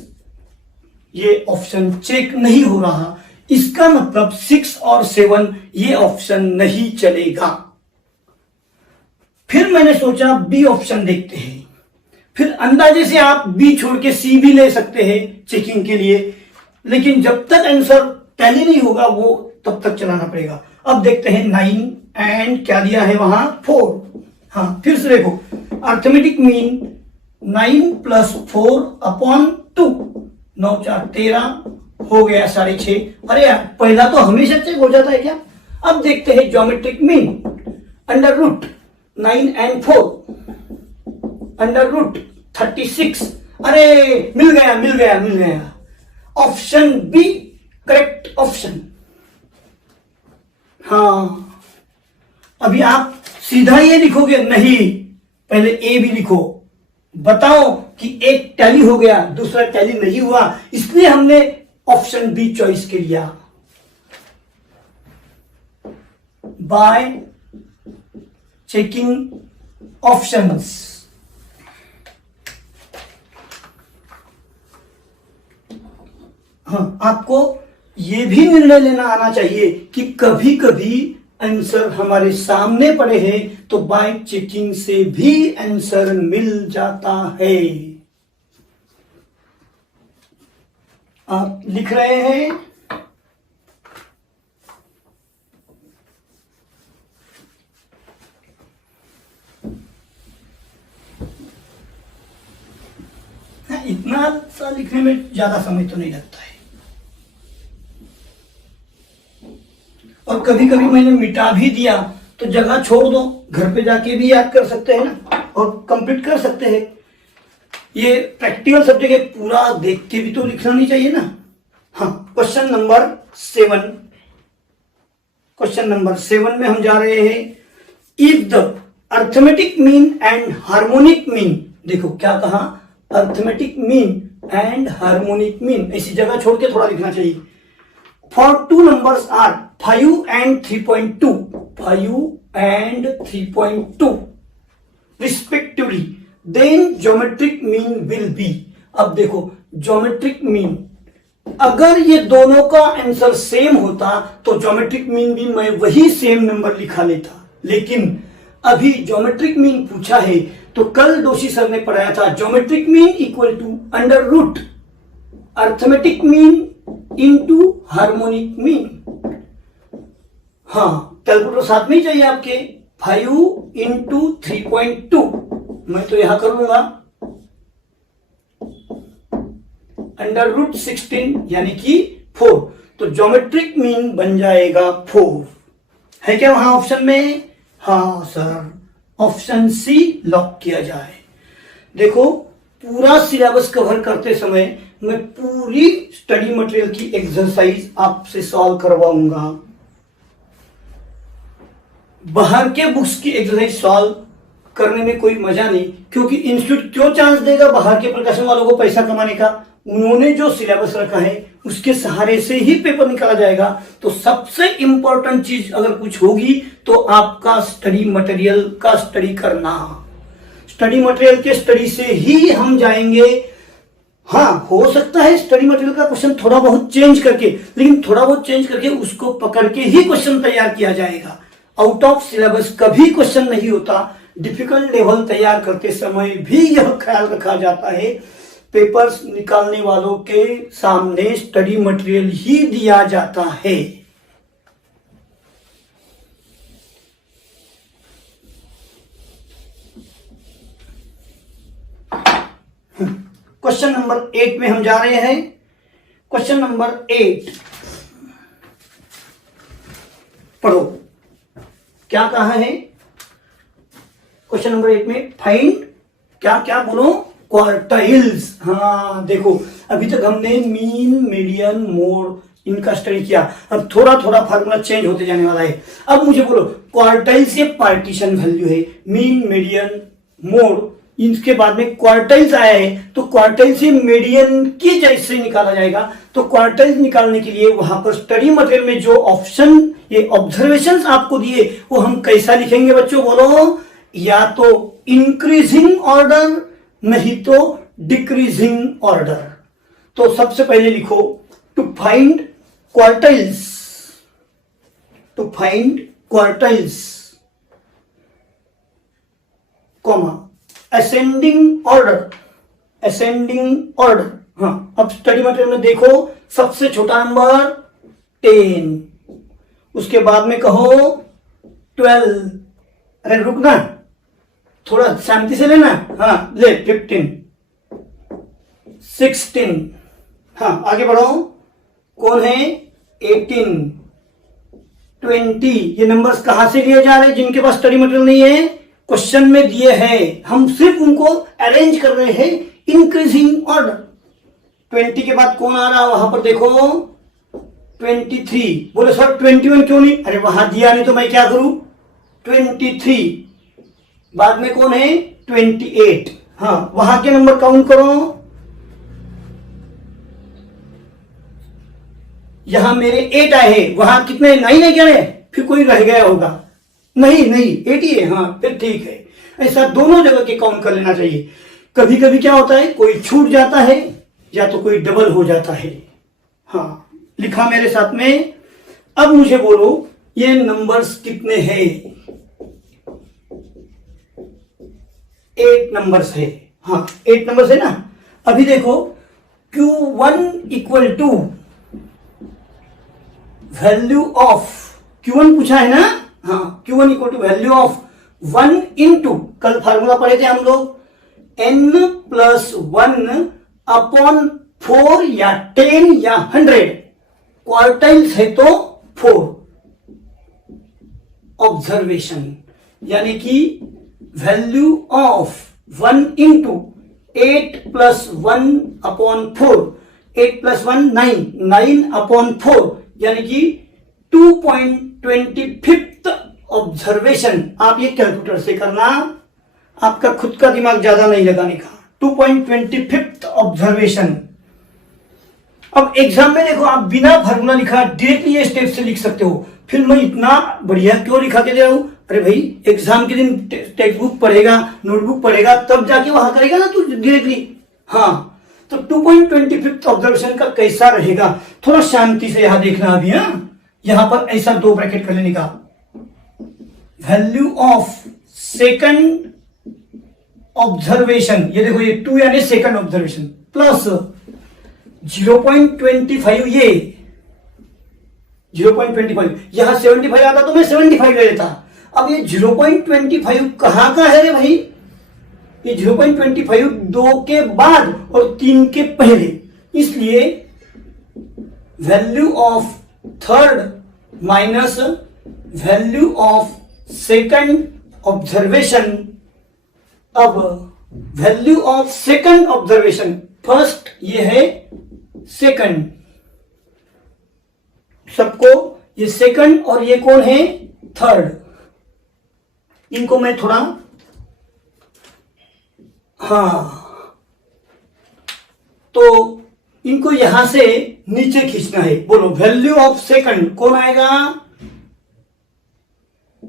ये ऑप्शन चेक नहीं हो रहा। इसका मतलब 6 और 7 ये ऑप्शन नहीं चलेगा। फिर मैंने सोचा बी ऑप्शन देखते हैं। फिर अंदाजे से आप बी छोड़ के सी भी ले सकते हैं चेकिंग के लिए, लेकिन जब तक आंसर टैली नहीं होगा वो तब तक चलाना पड़ेगा। अब देखते हैं 9 एंड क्या दिया है वहां 4। हाँ, फिर से देखो अर्थमेटिक मीन 9 प्लस 4 अपॉन 2, 9 4 13 हो गया 6.5। अरे यार पहला तो हमेशा चेक हो जाता है क्या। अब देखते हैं geometric mean under root 9 and 4 under root 36। अरे मिल गया ऑप्शन बी करेक्ट ऑप्शन। हाँ, अभी आप सीधा ये लिखोगे नहीं, पहले ए भी लिखो, बताओ कि एक टैली हो गया दूसरा टैली नहीं हुआ, इसलिए हमने ऑप्शन बी चॉइस के लिया। Bye checking options. हाँ, आपको यह भी निर्णय लेना आना चाहिए कि कभी कभी आंसर हमारे सामने पड़े हैं तो बाय चेकिंग से भी आंसर मिल जाता है। आप लिख रहे हैं? इतना सा लिखने में ज्यादा समय तो नहीं लगता है। और कभी कभी मैंने मिटा भी दिया तो जगह छोड़ दो, घर पे जाके भी याद कर सकते हैं ना और कंप्लीट कर सकते हैं। ये प्रैक्टिकल सब्जेक्ट है, पूरा देख के भी तो लिखना नहीं चाहिए ना। हाँ, क्वेश्चन नंबर 7। क्वेश्चन नंबर 7 में हम जा रहे हैं। If the arithmetic mean and harmonic mean, देखो क्या कहा, arithmetic mean and harmonic mean, ऐसी जगह छोड़ के थोड़ा लिखना चाहिए। For 2 numbers are 5 and 3.2, 5 and 3.2 respectively, then geometric mean will be. अब देखो ज्योमेट्रिक मीन, अगर ये दोनों का आंसर सेम होता तो ज्योमेट्रिक मीन भी मैं वही सेम नंबर लिखा लेता, लेकिन अभी ज्योमेट्रिक मीन पूछा है तो कल दोषी सर ने पढ़ाया था geometric mean equal to under root arithmetic mean into harmonic mean. हाँ, कैलकुलेटर साथ में ही चाहिए आपके। 5 इंटू 3.2, मैं तो यहां कर लूंगा अंडर रूट 16 यानी कि 4, तो ज्योमेट्रिक मीन बन जाएगा 4। है क्या वहां ऑप्शन में? हाँ सर, ऑप्शन सी लॉक किया जाए। देखो पूरा सिलेबस कवर करते समय मैं पूरी स्टडी मटेरियल की एक्सरसाइज आपसे सॉल्व करवाऊंगा। बाहर के बुक्स की एक्सरसाइज सॉल्व करने में कोई मजा नहीं, क्योंकि इंस्टीट्यूट क्यों चांस देगा बाहर के प्रकाशन वालों को पैसा कमाने का। उन्होंने जो सिलेबस रखा है उसके सहारे से ही पेपर निकाला जाएगा। तो सबसे इंपॉर्टेंट चीज अगर कुछ होगी तो आपका स्टडी मटेरियल का स्टडी करना। स्टडी मटेरियल के स्टडी से ही हम जाएंगे। हाँ, हो सकता है स्टडी मटेरियल का क्वेश्चन थोड़ा बहुत चेंज करके, लेकिन थोड़ा बहुत चेंज करके उसको पकड़ के ही क्वेश्चन तैयार किया जाएगा। आउट ऑफ सिलेबस कभी क्वेश्चन नहीं होता। डिफिकल्ट लेवल तैयार करते समय भी यह ख्याल रखा जाता है पेपर्स निकालने वालों के सामने स्टडी मटेरियल ही दिया जाता है। क्वेश्चन नंबर 8 में हम जा रहे हैं। क्वेश्चन नंबर 8 पढ़ो, क्या कहा है क्वेश्चन नंबर 8 में? फाइंड क्या क्या बोलो? क्वार्टाइल्स। हाँ देखो, अभी तक हमने मीन, मीडियन, मोड इनका स्टडी किया। अब थोड़ा थोड़ा फार्मूला चेंज होते जाने वाला है। अब मुझे बोलो क्वार्टाइल्स ये पार्टीशन वैल्यू है, मीन, मीडियन, मोड इसके बाद में क्वार्टाइल्स आया है, तो क्वार्टाइल से मीडियन की जैसे निकाला जाएगा। तो क्वार्टाइल्स निकालने के लिए वहां पर स्टडी मटेरियल में जो ऑप्शन, ये ऑब्जर्वेशंस आपको दिए, वो हम कैसा लिखेंगे बच्चों बोलो? या तो इंक्रीजिंग ऑर्डर, नहीं तो डिक्रीजिंग ऑर्डर। तो सबसे पहले लिखो to find quartiles, to find quartiles comma ascending order, ascending order. हाँ, अब स्टडी मटेरियल में देखो सबसे छोटा नंबर 10, उसके बाद में कहो 12, अरे रुकना, थोड़ा शांति से लेना। हाँ ले 15, 16, हाँ आगे बढ़ो, कौन है 18, 20। ये नंबर्स कहां से लिए जा रहे हैं? जिनके पास स्टडी मटेरियल नहीं है, क्वेश्चन में दिए हैं, हम सिर्फ उनको अरेंज कर रहे हैं इंक्रीजिंग ऑर्डर। 20 के बाद कौन आ रहा है वहां पर देखो 23। बोले सर 21 क्यों नहीं? अरे वहां दिया नहीं तो मैं क्या करूं? 23 बाद में कौन है 28। हाँ वहां के नंबर काउंट करो, यहां मेरे 8 आए हैं, वहां कितने 9 है क्या है? फिर कोई रह गया होगा, नहीं 8 ही है। हाँ फिर ठीक है, ऐसा दोनों जगह के काउंट कर लेना चाहिए। कभी कभी क्या होता है, कोई छूट जाता है या तो कोई डबल हो जाता है। हाँ लिखा मेरे साथ में। अब मुझे बोलो ये नंबर्स कितने हैं? 8 नंबर्स है। हाँ 8 नंबर्स है ना। अभी देखो Q1 equal to value of, Q1 पूछा है ना। हाँ Q1 equal to value of 1 into, कल फार्मूला पढ़े थे हम लोग, n+1 अपॉन 4 या 10 या 100। क्वार्टाइल्स है तो 4। ऑब्जर्वेशन यानी कि value of 1 into 8+1 upon 4, 8+1 9, 9 upon 4 यानी कि 2.25 ऑब्जर्वेशन। आप ये कैलकुलेटर से करना, आपका खुद का दिमाग ज्यादा नहीं लगाने का। 2.25 ऑब्जर्वेशन। अब एग्जाम में देखो आप बिना फार्मूला लिखा डायरेक्टली ये स्टेप से लिख सकते हो। फिर मैं इतना बढ़िया क्यों लिखा के दे रहा हूं? अरे भाई एग्जाम के दिन टेक्स्ट बुक पढ़ेगा, नोटबुक पढ़ेगा, तब जाके वहां करेगा ना तू डायरेक्टली। हाँ तो 2.25 ऑब्जर्वेशन का कैसा रहेगा, थोड़ा शांति से यहां देखना अभी। हाँ यहां पर ऐसा 2 ब्रैकेट कर लेने का, वैल्यू ऑफ सेकंड ऑब्जर्वेशन, ये देखो ये 2 यानी सेकंड ऑब्जर्वेशन, प्लस 0.25, ये 0.25, यहां 75 आता तो मैं 75 ले लेता। अब ये 0.25 कहां का है रे भाई? ये 0.25 2 के बाद और 3 के पहले, इसलिए value of third minus value of second observation. अब value of second observation, first ये है सेकंड, सबको ये सेकंड और ये कौन है थर्ड। इनको मैं थोड़ा, हाँ तो इनको यहां से नीचे खींचना है। बोलो वैल्यू ऑफ सेकंड कौन आएगा?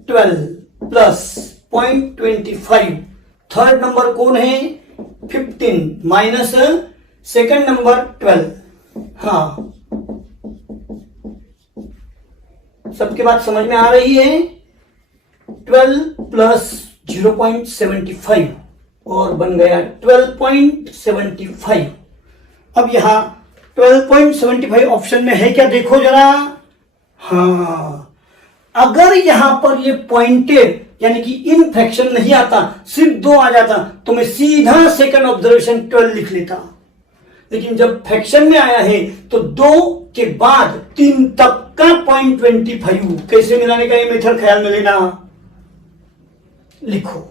12 प्लस 0.25। थर्ड नंबर कौन है? 15 माइनस सेकंड नंबर 12। हाँ सबके बात समझ में आ रही है? 12 प्लस 0.75 और बन गया 12.75। अब यहां 12.75 ऑप्शन में है क्या देखो जरा। हाँ अगर यहां पर ये पॉइंटेड यानी कि इन फ्रैक्शन नहीं आता, सिर्फ 2 आ जाता, तो मैं सीधा सेकंड ऑब्जर्वेशन 12 लिख लेता। लेकिन जब फ्रैक्शन में आया है तो 2 के बाद 3 तक का 0.25 कैसे मिलाने का ये मेथड ख्याल में लेना। लिखो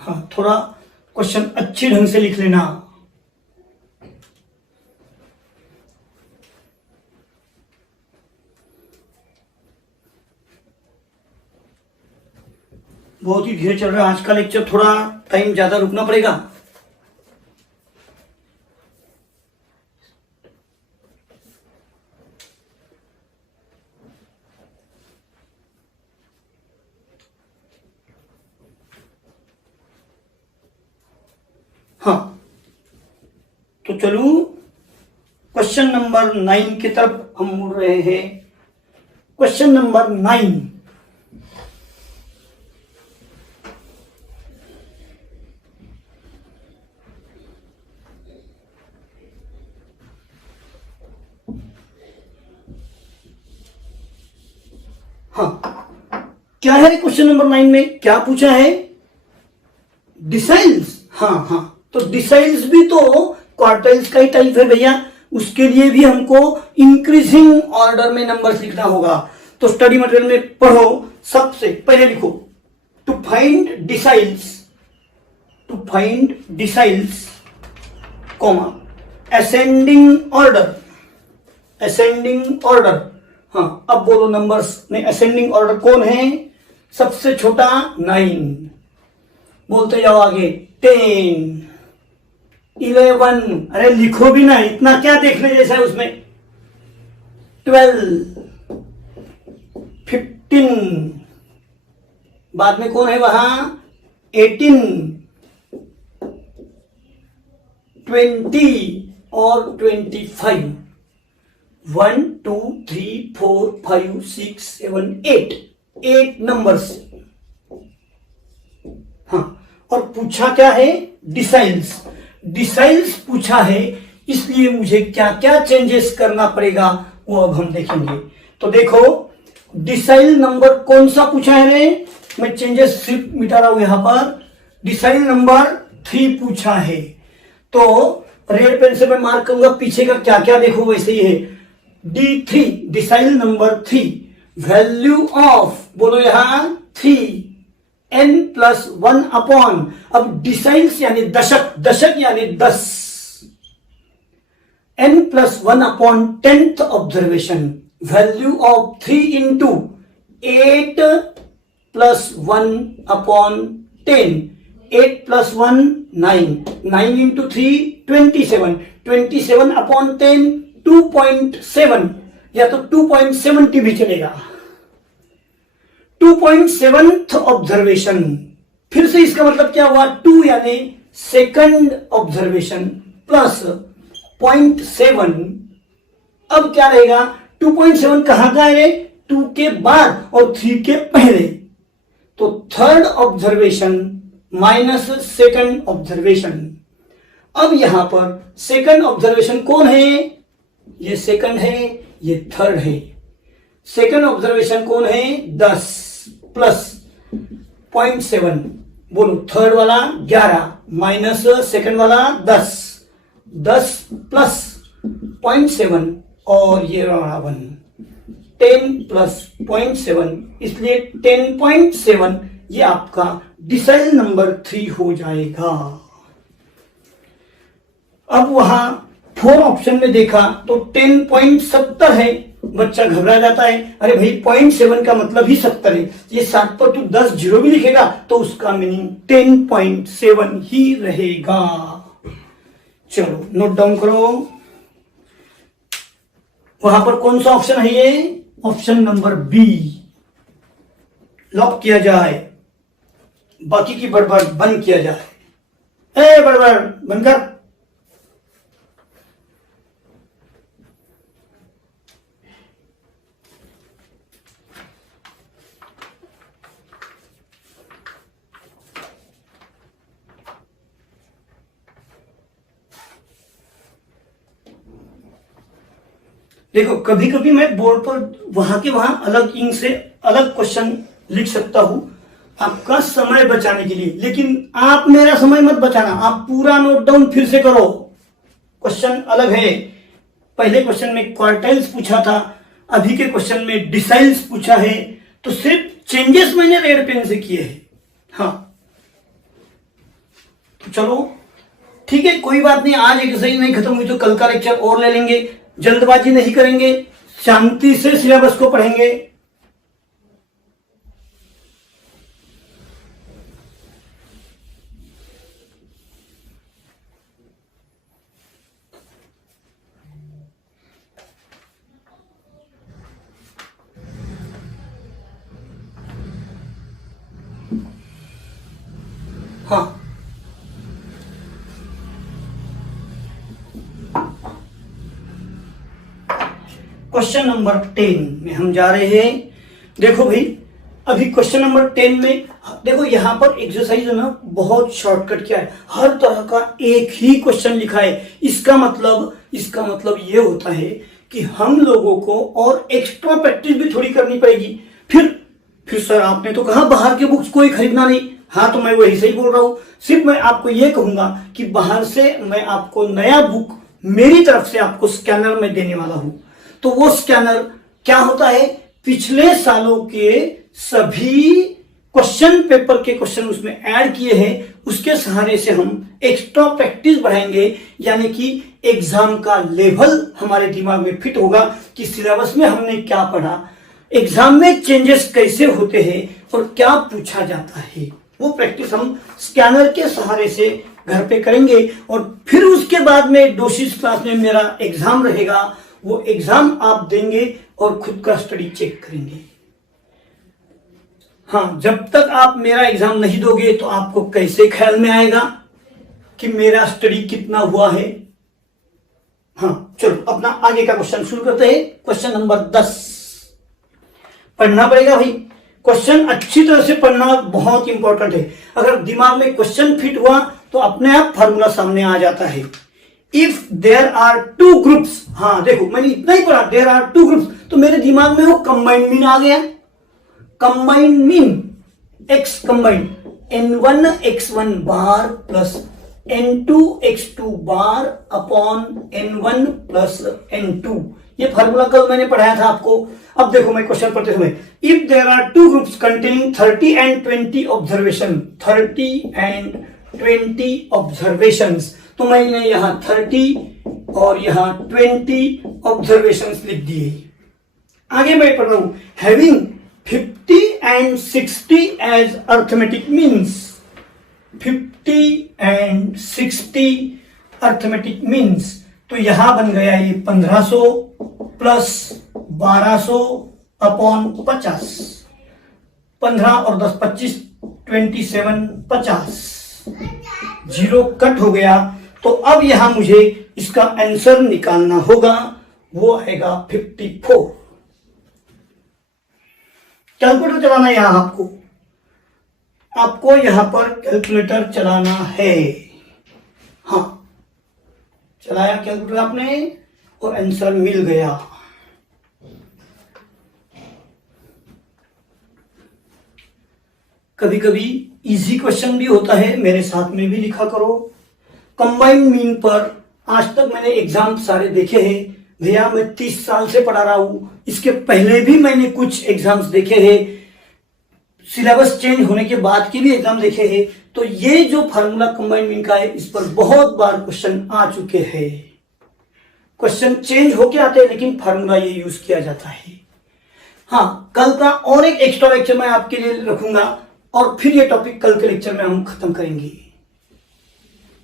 हाँ थोड़ा क्वेश्चन अच्छे ढंग से लिख लेना। बहुत ही धीरे चल रहा है आज का लेक्चर, थोड़ा टाइम ज्यादा रुकना पड़ेगा। हाँ, तो चलो क्वेश्चन नंबर 9 की तरफ हम मुड़ रहे हैं। क्वेश्चन नंबर 9, हाँ क्या है क्वेश्चन नंबर 9 में क्या पूछा है? डिसाइल्स। हाँ, तो डिसाइल्स भी तो क्वार्टाइल्स का ही टाइप है भैया, उसके लिए भी हमको इंक्रीजिंग ऑर्डर में नंबर्स लिखना होगा। तो स्टडी मटेरियल में पढ़ो, सबसे पहले लिखो to find deciles comma ascending order. हाँ, अब बोलो नंबर्स में असेंडिंग ऑर्डर कौन है? सबसे छोटा 9, बोलते जाओ आगे 10, 11, अरे लिखो भी ना, इतना क्या देखने जैसा है उसमें, 12, 15, बाद में कौन है वहां, 18, 20 और 25, 1 2 3 4 5 6 7 8 नंबर्स। हाँ, और पूछा क्या है? डिसाइल्स पूछा है, इसलिए मुझे क्या क्या चेंजेस करना पड़ेगा वो अब हम देखेंगे। तो देखो डिसाइल नंबर कौन सा पूछा है रे? मैं चेंजेस सिर्फ मिटा रहा हूं यहां पर। डिसाइल नंबर 3 पूछा है, तो रेड पेन से मैं मार्क करूंगा, पीछे का क्या क्या देखो वैसे ही है। D3, decile number 3, value of, बोलो यहां 3, n+1 अपॉन, अब डिसाइल्स यानी दशक यानी 10, n+1 upon 10th observation, value of 3 into 8 + 1 upon 10, 8 + 1 9, 9 into 3 27, 27 upon 10 2.7, या तो 2.70 भी चलेगा। 2.7th ऑब्जर्वेशन, फिर से इसका मतलब क्या हुआ, 2 यानी सेकंड ऑब्जर्वेशन प्लस 0.7, अब क्या रहेगा, 2.7 कहां का है, 2 के बाद और 3 के पहले, तो third observation minus second observation. अब यहां पर सेकंड ऑब्जर्वेशन कौन है, ये सेकंड है, ये थर्ड है। सेकंड ऑब्जर्वेशन कौन है, 10 प्लस 0.7, बोलो थर्ड वाला 11 माइनस सेकंड वाला 10 प्लस 0.7 और ये वाला 1, 10 प्लस 0.7, इसलिए 10.7 ये आपका डिसाइल नंबर 3 हो जाएगा। अब वहां 4 ऑप्शन में देखा तो 10.70 है, बच्चा घबरा जाता है, अरे भाई 0.7 का मतलब ही 70 है, ये 7 पर तू 10 जीरो भी लिखेगा तो उसका मीनिंग 10.7 ही रहेगा। चलो नोट डाउन करो, वहां पर कौन सा ऑप्शन है, ये ऑप्शन नंबर बी लॉक किया जाए, बाकी की बड़बड़ बंद किया जाए। बड़बड़ बंद कर। देखो कभी कभी मैं बोर्ड पर वहां के वहां अलग इंक से अलग क्वेश्चन लिख सकता हूं आपका समय बचाने के लिए, लेकिन आप मेरा समय मत बचाना, आप पूरा नोट डाउन फिर से करो। क्वेश्चन अलग है, पहले क्वेश्चन में क्वार्टाइल्स पूछा था, अभी के क्वेश्चन में डिसाइल्स पूछा है, तो सिर्फ चेंजेस मैंने रेड पेन से किए हैं। हाँ, तो चलो ठीक है, कोई बात नहीं, आज एक्सरसाइज नहीं खत्म हुई तो कल का लेक्चर और ले लेंगे। जल्दबाजी नहीं करेंगे, शांति से सिलेबस को पढ़ेंगे। हाँ, क्वेश्चन नंबर 10 में हम जा रहे हैं। देखो भाई, अभी क्वेश्चन नंबर 10 में देखो, यहां पर एक्सरसाइज है ना, बहुत शॉर्टकट क्या है, हर तरह का एक ही क्वेश्चन लिखा है। इसका मतलब ये होता है कि हम लोगों को और एक्स्ट्रा प्रैक्टिस भी थोड़ी करनी पड़ेगी। फिर सर आपने तो कहा बाहर के बुक्स कोई खरीदना नहीं। हाँ, तो मैं वही सही बोल रहा हूं। सिर्फ मैं आपको ये कहूंगा कि बाहर से मैं आपको नया बुक मेरी तरफ से आपको स्कैनर में देने वाला हूं। तो वो स्कैनर क्या होता है, पिछले सालों के सभी क्वेश्चन पेपर के क्वेश्चन उसमें ऐड किए हैं। उसके सहारे से हम एक्स्ट्रा प्रैक्टिस बढ़ाएंगे, यानी कि एग्जाम का लेवल हमारे दिमाग में फिट होगा कि सिलेबस में हमने क्या पढ़ा, एग्जाम में चेंजेस कैसे होते हैं और क्या पूछा जाता है। वो प्रैक्टिस हम स्कैनर के सहारे से घर पे करेंगे। और फिर उसके बाद में डोसिस क्लास में मेरा एग्जाम रहेगा। वो एग्जाम आप देंगे और खुद का स्टडी चेक करेंगे। हाँ, जब तक आप मेरा एग्जाम नहीं दोगे तो आपको कैसे ख्याल में आएगा कि मेरा स्टडी कितना हुआ है। हाँ, चलो अपना आगे का क्वेश्चन शुरू करते हैं। क्वेश्चन नंबर 10 पढ़ना पड़ेगा भाई। क्वेश्चन अच्छी तरह से पढ़ना बहुत इंपॉर्टेंट है। अगर दिमाग में क्वेश्चन फिट हुआ तो अपने आप फार्मूला सामने आ जाता है। If there are two groups, हाँ देखो मैंने इतना ही पढ़ा, देयर आर टू ग्रुप्स, तो मेरे दिमाग में वो कंबाइंड मीन आ गया। Combined mean X combined n1 x1 bar plus n2 x2 bar upon n1 plus n2। ये फार्मूला कल मैंने पढ़ाया था आपको। अब देखो मैं क्वेश्चन पढ़ते समय, if there are two groups containing 30 and 20 observation, 30 and 20 observations, तो मैंने यहां 30 और यहां 20 ऑब्जर्वेशंस लिख दिए। आगे मैं पढ़ रहा हूं, having 50 and 60 as arithmetic means, 50 and 60 arithmetic means, तो यहां बन गया ये 1500 प्लस 1200 अपॉन 50, 15 और 10 25, 27 50, जीरो कट हो गया। तो अब यहां मुझे इसका आंसर निकालना होगा, वो आएगा 54। कैलकुलेटर चलाना है यहां आपको यहां पर कैलकुलेटर चलाना है। हाँ, चलाया कैलकुलेटर आपने और आंसर मिल गया। कभी कभी इजी क्वेश्चन भी होता है, मेरे साथ में भी लिखा करो। कंबाइंड मीन पर आज तक मैंने एग्जाम सारे देखे हैं भैया, मैं 30 साल से पढ़ा रहा हूं। इसके पहले भी मैंने कुछ एग्जाम्स देखे हैं, सिलेबस चेंज होने के बाद के भी एग्जाम देखे हैं। तो ये जो फार्मूला कंबाइंड मीन का है, इस पर बहुत बार क्वेश्चन आ चुके हैं। क्वेश्चन चेंज होके आते हैं लेकिन फार्मूला ये यूज किया जाता है। हाँ, कल का और एक एक्स्ट्रा लेक्चर मैं आपके लिए रखूंगा और फिर ये टॉपिक कल के लेक्चर में हम खत्म करेंगे,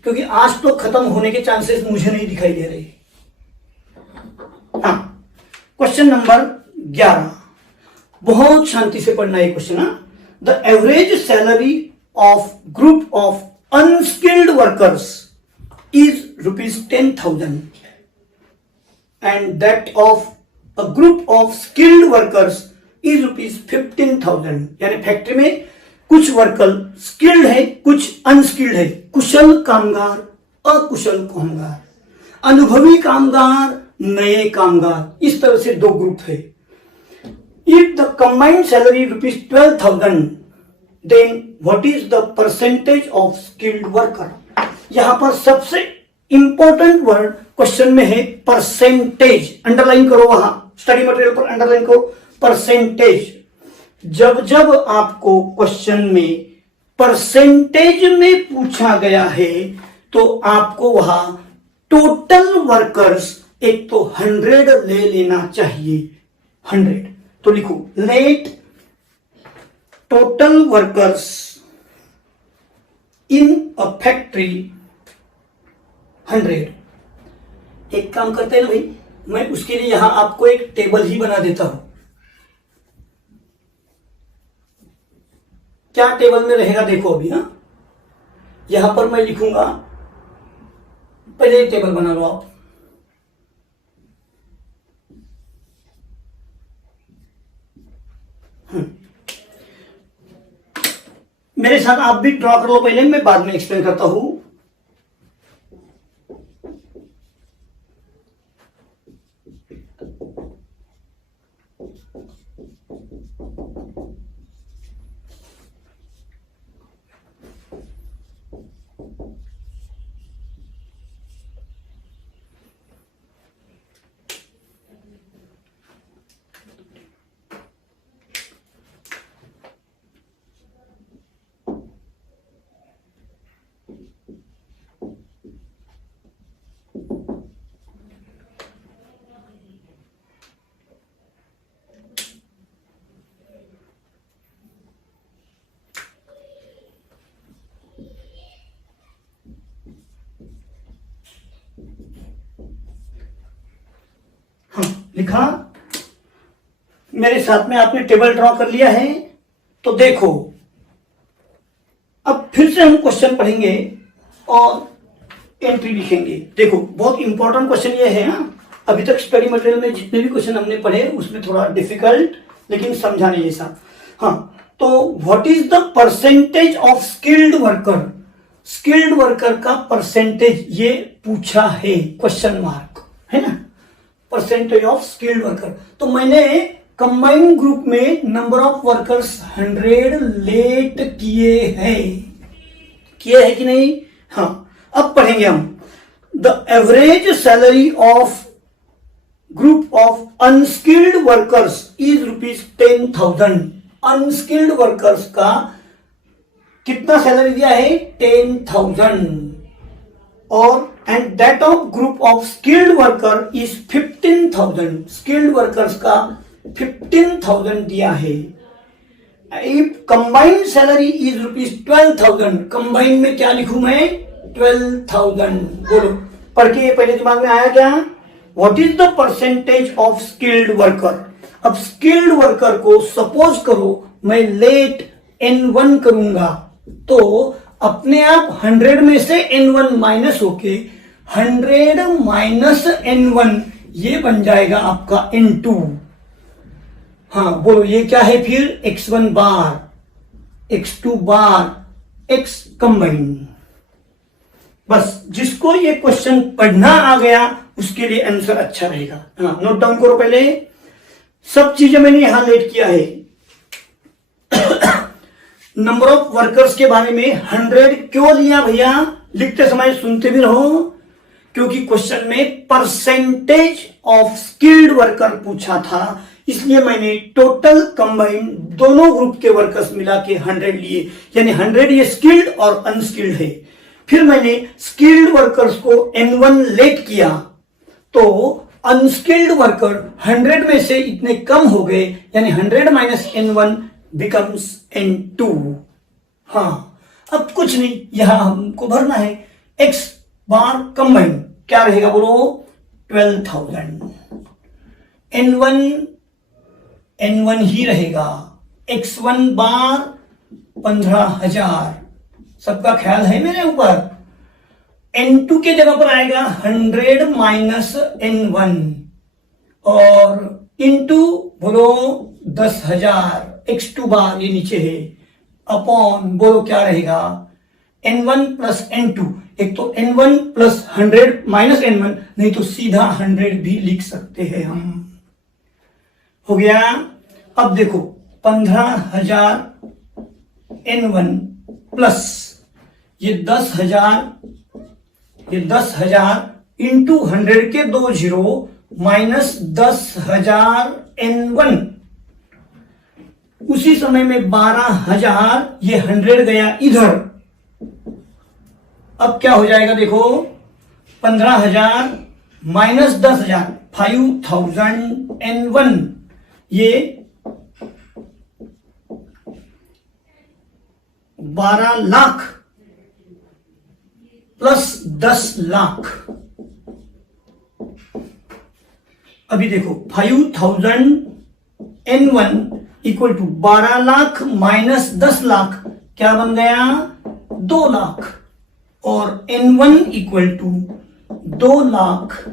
क्योंकि आज तो खत्म होने के चांसेस मुझे नहीं दिखाई दे रहे। हाँ, क्वेश्चन नंबर 11, बहुत शांति से पढ़ना है question. The average salary of group of unskilled workers is ₹10,000 and that of a group of skilled workers is ₹15,000। यानी फैक्ट्री में कुछ वर्कर स्किल्ड है, कुछ अनस्किल्ड है, कुशल कामगार, अकुशल कामगार, अनुभवी कामगार, नए कामगार, इस तरह से दो ग्रुप है। If the combined salary ₹12,000, then what is the percentage of skilled worker. यहां पर सबसे इंपॉर्टेंट वर्ड क्वेश्चन में है परसेंटेज। अंडरलाइन करो, वहां स्टडी मटेरियल पर अंडरलाइन करो परसेंटेज। जब जब आपको क्वेश्चन में परसेंटेज में पूछा गया है तो आपको वहां टोटल वर्कर्स एक तो 100 ले लेना चाहिए। 100 तो लिखो let total workers in a factory 100। एक काम करते हैं ना भाई, मैं उसके लिए यहां आपको एक टेबल ही बना देता हूं। क्या टेबल में रहेगा देखो अभी। हाँ, यहां पर मैं लिखूंगा, पहले एक टेबल बना लो आप। मेरे साथ आप भी ड्रॉ कर लो पहले, मैं बाद में एक्सप्लेन करता हूं। लिखा, मेरे साथ में आपने टेबल ड्रॉ कर लिया है। तो देखो अब फिर से हम क्वेश्चन पढ़ेंगे और एंट्री लिखेंगे। देखो बहुत इंपॉर्टेंट क्वेश्चन ये है। हाँ, अभी तक स्टडी मटेरियल में जितने भी क्वेश्चन हमने पढ़े उसमें थोड़ा डिफिकल्ट लेकिन समझाने जैसा। हाँ, तो what is the percentage of skilled worker. Skilled worker का परसेंटेज ये पूछा है, क्वेश्चन मार्क है ना, परसेंटेज ऑफ स्किल्ड वर्कर। तो मैंने कंबाइंड ग्रुप में नंबर ऑफ वर्कर्स 100 लेट किए हैं कि नहीं। हाँ, अब पढ़ेंगे हम the average salary of group of unskilled workers is ₹10,000। Unskilled workers का कितना सैलरी दिया है? 10,000। और and that of group of skilled worker is 15,000। Skilled workers का 15,000 दिया है। If combined salary is ₹12,000, combined में क्या लिखूं मैं? 12,000। बोलो पढ़ के ये पहले दिमाग में आया क्या? What is the percentage of skilled worker. अब स्किल्ड वर्कर को सपोज करो मैं लेट N1 करूंगा तो अपने आप 100 में से N1 माइनस होके 100 माइनस N1 ये बन जाएगा आपका N2। हाँ बोलो ये क्या है फिर? X1 बार, X2 बार, X कंबाइंड। बस जिसको ये क्वेश्चन पढ़ना आ गया उसके लिए आंसर अच्छा रहेगा। हाँ, नोट डाउन करो पहले, सब चीजें मैंने यहां लेट किया है। नंबर ऑफ वर्कर्स के बारे में 100 क्यों लिया भैया? लिखते समय सुनते भी रहो, क्योंकि क्वेश्चन में परसेंटेज ऑफ स्किल्ड वर्कर पूछा था, इसलिए मैंने टोटल कंबाइंड दोनों ग्रुप के वर्कर्स मिला के 100 लिए, यानी 100 ये स्किल्ड और अनस्किल्ड है। फिर मैंने स्किल्ड वर्कर्स को N1 लेट किया तो अनस्किल्ड वर्कर 100 में से इतने कम हो गए, यानी 100 माइनस N1 बिकम्स N2। हाँ, अब कुछ नहीं, यहां हमको भरना है X बार कंबाइंड क्या रहेगा बोलो? 12,000। N1 ही रहेगा। X1 बार 15,000। सबका ख्याल है मेरे ऊपर? N2 के जगह पर आएगा 100 माइनस N1 और इंटू बोलो 10,000। X2 बार ये नीचे है अपॉन बोलो क्या रहेगा? N1 plus N2। एक तो N1 प्लस 100 माइनस N1, नहीं तो सीधा 100 भी लिख सकते हैं हम। हो गया। अब देखो 15,000 N1 प्लस ये 10,000 इंटू 100 के 2 जीरो माइनस 10,000 N1 उसी समय में 12,000, ये 100 गया इधर। अब क्या हो जाएगा देखो, 15,000 माइनस 10,000, 5,001, ये 12 लाख प्लस 10 लाख। अभी देखो 5,001 equal to 12 lakh minus 10 lakh, क्या बन गया, 2 लाख। और N1 equal to 2 lakh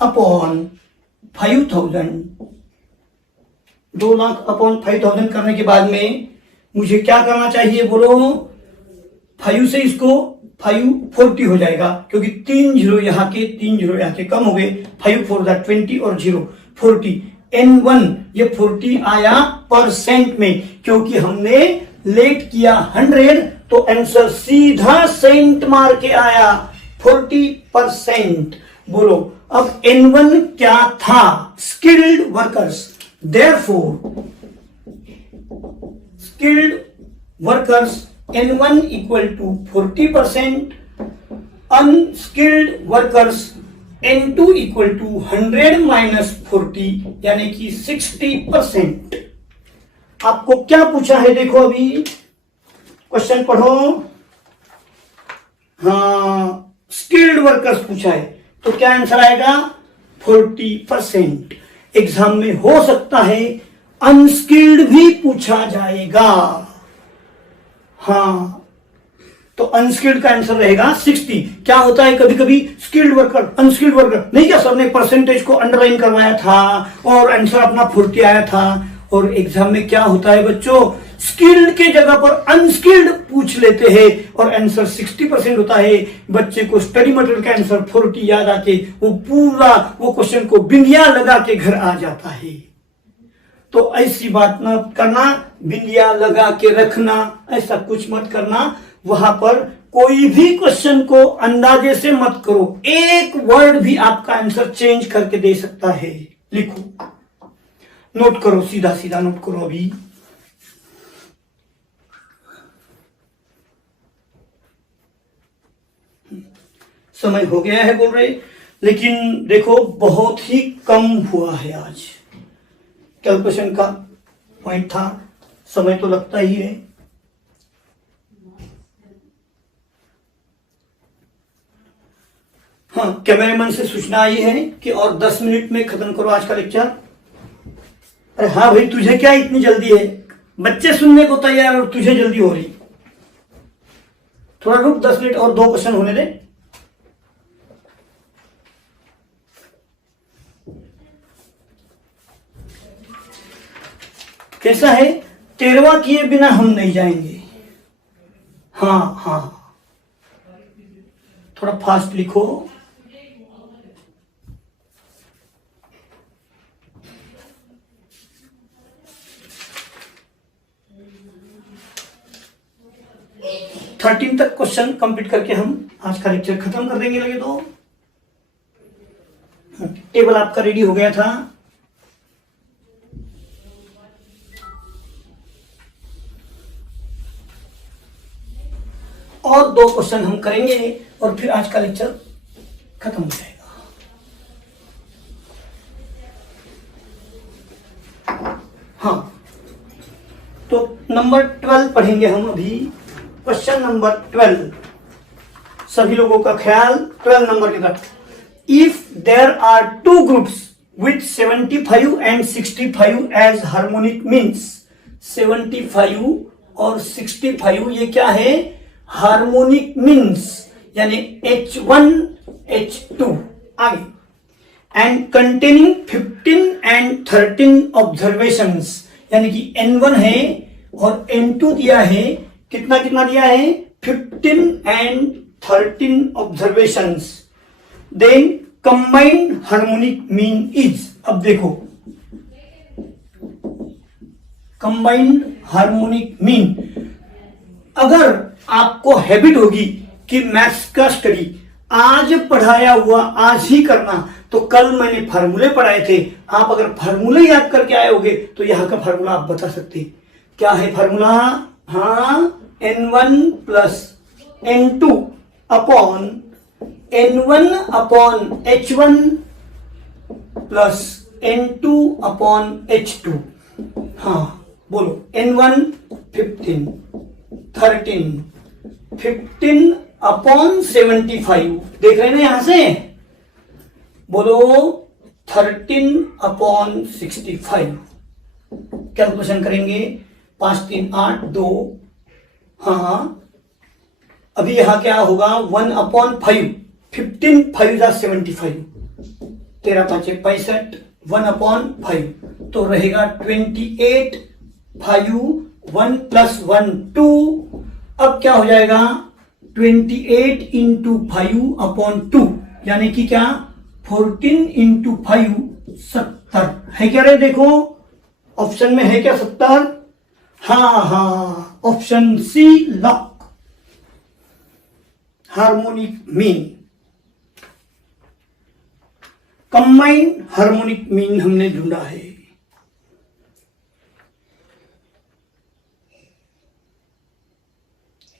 upon 5,000। 2 lakh upon 5,000 करने के बाद में मुझे क्या करना चाहिए बोलो, 5 से इसको 540 हो जाएगा, क्योंकि 3 जीरो यहाँ के 3 जीरो यहाँ के कम हो गए। 5 4 20 और 0 40। N1 ये 40 आया परसेंट में, क्योंकि हमने लेट किया 100, तो आंसर सीधा सेंट मार के आया 40%। बोलो अब N1 क्या था, skilled workers. Therefore skilled workers N1 equal to 40%, unskilled workers N2 equal to 100 minus 40 यानी कि 60%। आपको क्या पूछा है देखो, अभी क्वेश्चन पढ़ो। हाँ, स्किल्ड वर्कर्स पूछा है, तो क्या आंसर आएगा, 40%। एग्जाम में हो सकता है अनस्किल्ड भी पूछा जाएगा। हाँ, तो अनस्किल्ड का आंसर रहेगा 60। क्या होता है कभी कभी स्किल्ड वर्कर अनस्किल्ड वर्कर, नहीं क्या सबने परसेंटेज को अंडरलाइन करवाया था और आंसर अपना 40 आया था। और एग्जाम में क्या होता है बच्चों, स्किल्ड के जगह पर अनस्किल्ड पूछ लेते हैं और आंसर 60% होता है। बच्चे को स्टडी मटेरियल का आंसर 40 याद आके वो पूरा वो क्वेश्चन को बिंदिया लगा के घर आ जाता है। तो ऐसी बात न करना, बिंदिया लगा के रखना, ऐसा कुछ मत करना। वहां पर कोई भी क्वेश्चन को अंदाजे से मत करो, एक वर्ड भी आपका आंसर चेंज करके दे सकता है। लिखो, नोट करो, सीधा सीधा नोट करो। अभी समय हो गया है बोल रहे, लेकिन देखो बहुत ही कम हुआ है आज। कैलकुलेशन का पॉइंट था, समय तो लगता ही है। हाँ, कैमरामैन से सूचना आई है कि और 10 मिनट में खत्म करो आज का लेक्चर। अरे हाँ भाई, तुझे क्या इतनी जल्दी है, बच्चे सुनने को तैयार और तुझे जल्दी हो रही। थोड़ा रुक, 10 मिनट और 2 क्वेश्चन होने दे। कैसा है, 13वां किए बिना हम नहीं जाएंगे। हाँ हाँ, थोड़ा फास्ट लिखो। थर्टीन तक क्वेश्चन कंप्लीट करके हम आज का लेक्चर खत्म कर देंगे। लगे तो टेबल आपका रेडी हो गया था। और 2 क्वेश्चन हम करेंगे और फिर आज का लेक्चर खत्म हो जाएगा। हाँ, तो नंबर 12 पढ़ेंगे हम अभी। क्वेश्चन नंबर 12, सभी लोगों का ख्याल 12 नंबर की तरफ। If there are 2 groups with 75 and 65 as harmonic means, 75 और 65 ये क्या है, हार्मोनिक मीन्स, यानी H1 H2 आगे, एंड कंटेनिंग 15 एंड 13 ऑब्जर्वेशंस, यानी कि N1 है और N2 दिया है। कितना कितना दिया है, 15 and 13 observations. Then combined harmonic mean is, अब देखो कंबाइंड हार्मोनिक मीन, अगर आपको हैबिट होगी कि मैथ्स का स्टडी आज पढ़ाया हुआ आज ही करना, तो कल मैंने फार्मूले पढ़ाए थे, आप अगर फार्मूले याद करके आए होगे तो यहाँ का फार्मूला आप बता सकते। क्या है फार्मूला? हाँ, N1 plus N2 upon N1 upon H1 plus N2 upon H2। हाँ बोलो, N1 15, 15 अपॉन 75, देख रहे हैं ना यहां से? बोलो 13 अपॉन 65। कैलकुलेशन करेंगे, 5 3 8 2। हाँ अभी यहां क्या होगा? 1 अपॉन 5, 15 5 जा 75, 13 5 65, 1 अपॉन 5 तो रहेगा 28, 5 1 प्लस 1 2। अब क्या हो जाएगा? 28 इंटू 5 अपॉन 2, यानी कि क्या? 14 इंटू 5 70 है क्या रे? देखो ऑप्शन में है क्या 70? हाँ हाँ, option C lock, harmonic mean. Combined harmonic mean हमने ढूंढा है।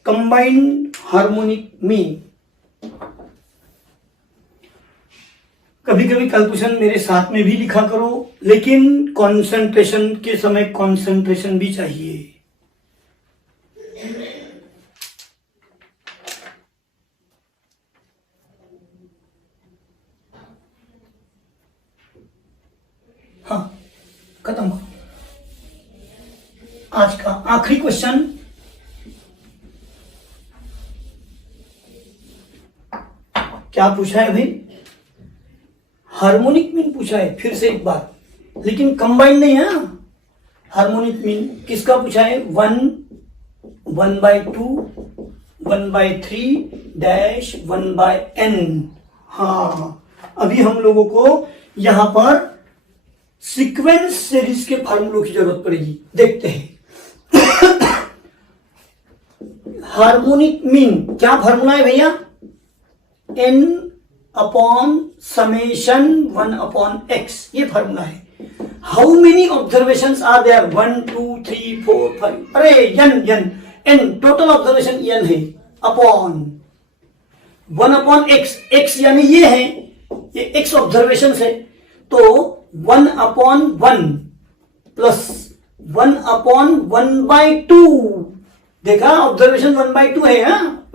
Combined harmonic mean. कभी कभी कैलकुलेशन मेरे साथ में भी लिखा करो, लेकिन कंसंट्रेशन के समय कंसंट्रेशन भी चाहिए। हाँ खत्म करो। आज का आखिरी क्वेश्चन, क्या पूछा है भाई? हार्मोनिक मीन पूछा है, फिर से एक बार, लेकिन कंबाइंड नहीं है। हार्मोनिक मीन किसका पूछा है? 1 1/2 1/3 डैश 1/n। हाँ अभी हम लोगों को यहां पर सीक्वेंस सीरीज के फार्मूलों की जरूरत पड़ेगी। देखते हैं हार्मोनिक मीन क्या फार्मूला है भैया? n upon summation 1 upon x, ये फार्मूला है। How many observations are there? 1 2 3 4 5, अरे n टोटल ऑब्जर्वेशन n है, अपॉन 1 अपॉन x यानी ये है, ये x ऑब्जर्वेशन है, तो 1 अपॉन 1 प्लस 1 अपॉन 1/2। देखा, ऑब्जर्वेशन 1/2 है,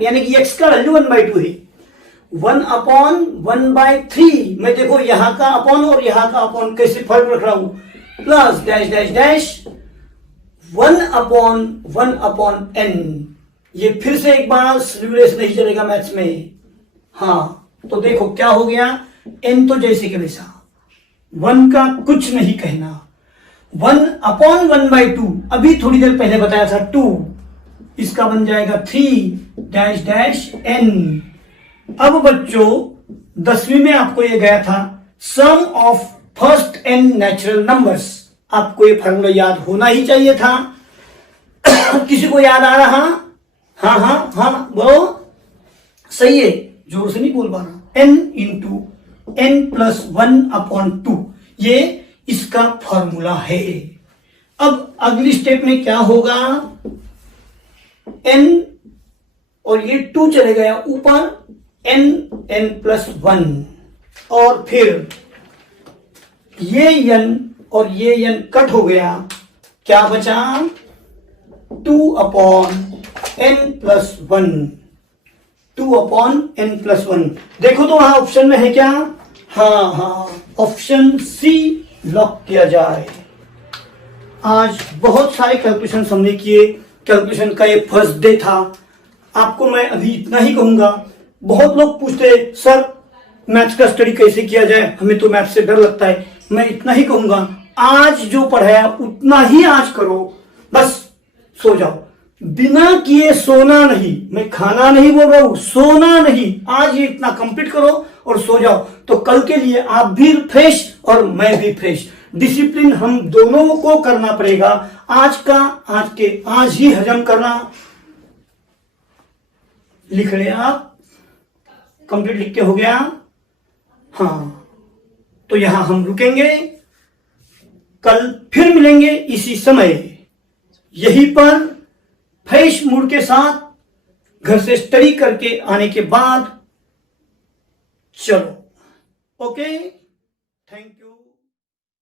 यानी कि x का वैल्यू 1/2 है। 1 अपॉन 1/3 में देखो यहां का अपॉन और यहां का अपॉन कैसे फर्क रख रहा हूं, plus dash dash dash 1 upon n। ये फिर से एक बार रिवर्स नहीं चलेगा मैथ्स में। हाँ तो देखो क्या हो गया, n तो जैसे के वैसा, 1 का कुछ नहीं कहना। 1 अपॉन 1/2, अभी थोड़ी देर पहले बताया था 2, इसका बन जाएगा 3 डैश डैश n। अब बच्चों 10वीं में आपको ये गया था, sum of first n natural numbers. आपको ये फार्मूला याद होना ही चाहिए था। किसी को याद आ रहा? हाँ हाँ हाँ बोलो, सही है, जोर से नहीं बोल पा रहा। n into n plus 1 upon 2, ये इसका फॉर्मूला है। अब अगली स्टेप में क्या होगा? n और ये 2 चले गया ऊपर, n प्लस 1, और फिर ये n और ये n कट हो गया, क्या बचा? 2 upon n plus 1, 2 upon n plus 1। देखो तो वहां ऑप्शन में है क्या? हाँ हाँ, ऑप्शन सी लॉक किया जाए। आज बहुत सारे कैलकुलेशन हमने किए, कैलकुलेशन का ये फर्स्ट डे था। आपको मैं अभी इतना ही कहूंगा, बहुत लोग पूछते हैं सर मैथ्स का स्टडी कैसे किया जाए, हमें तो मैथ्स से डर लगता है। मैं इतना ही कहूंगा, आज जो पढ़ाया उतना ही आज करो, बस सो जाओ। बिना किए सोना नहीं, मैं खाना नहीं बोल रहा हूं, सोना नहीं। आज ये इतना कंप्लीट करो और सो जाओ, तो कल के लिए आप भी फ्रेश और मैं भी फ्रेश। डिसिप्लिन हम दोनों को करना पड़ेगा। आज का आज ही हजम करना। लिख रहे आप? कंप्लीट लिख के हो गया? हाँ तो यहां हम रुकेंगे। कल फिर मिलेंगे इसी समय यहीं पर फ्रेश मूड के साथ, घर से स्टडी करके आने के बाद। चलो, ओके, थैंक यू।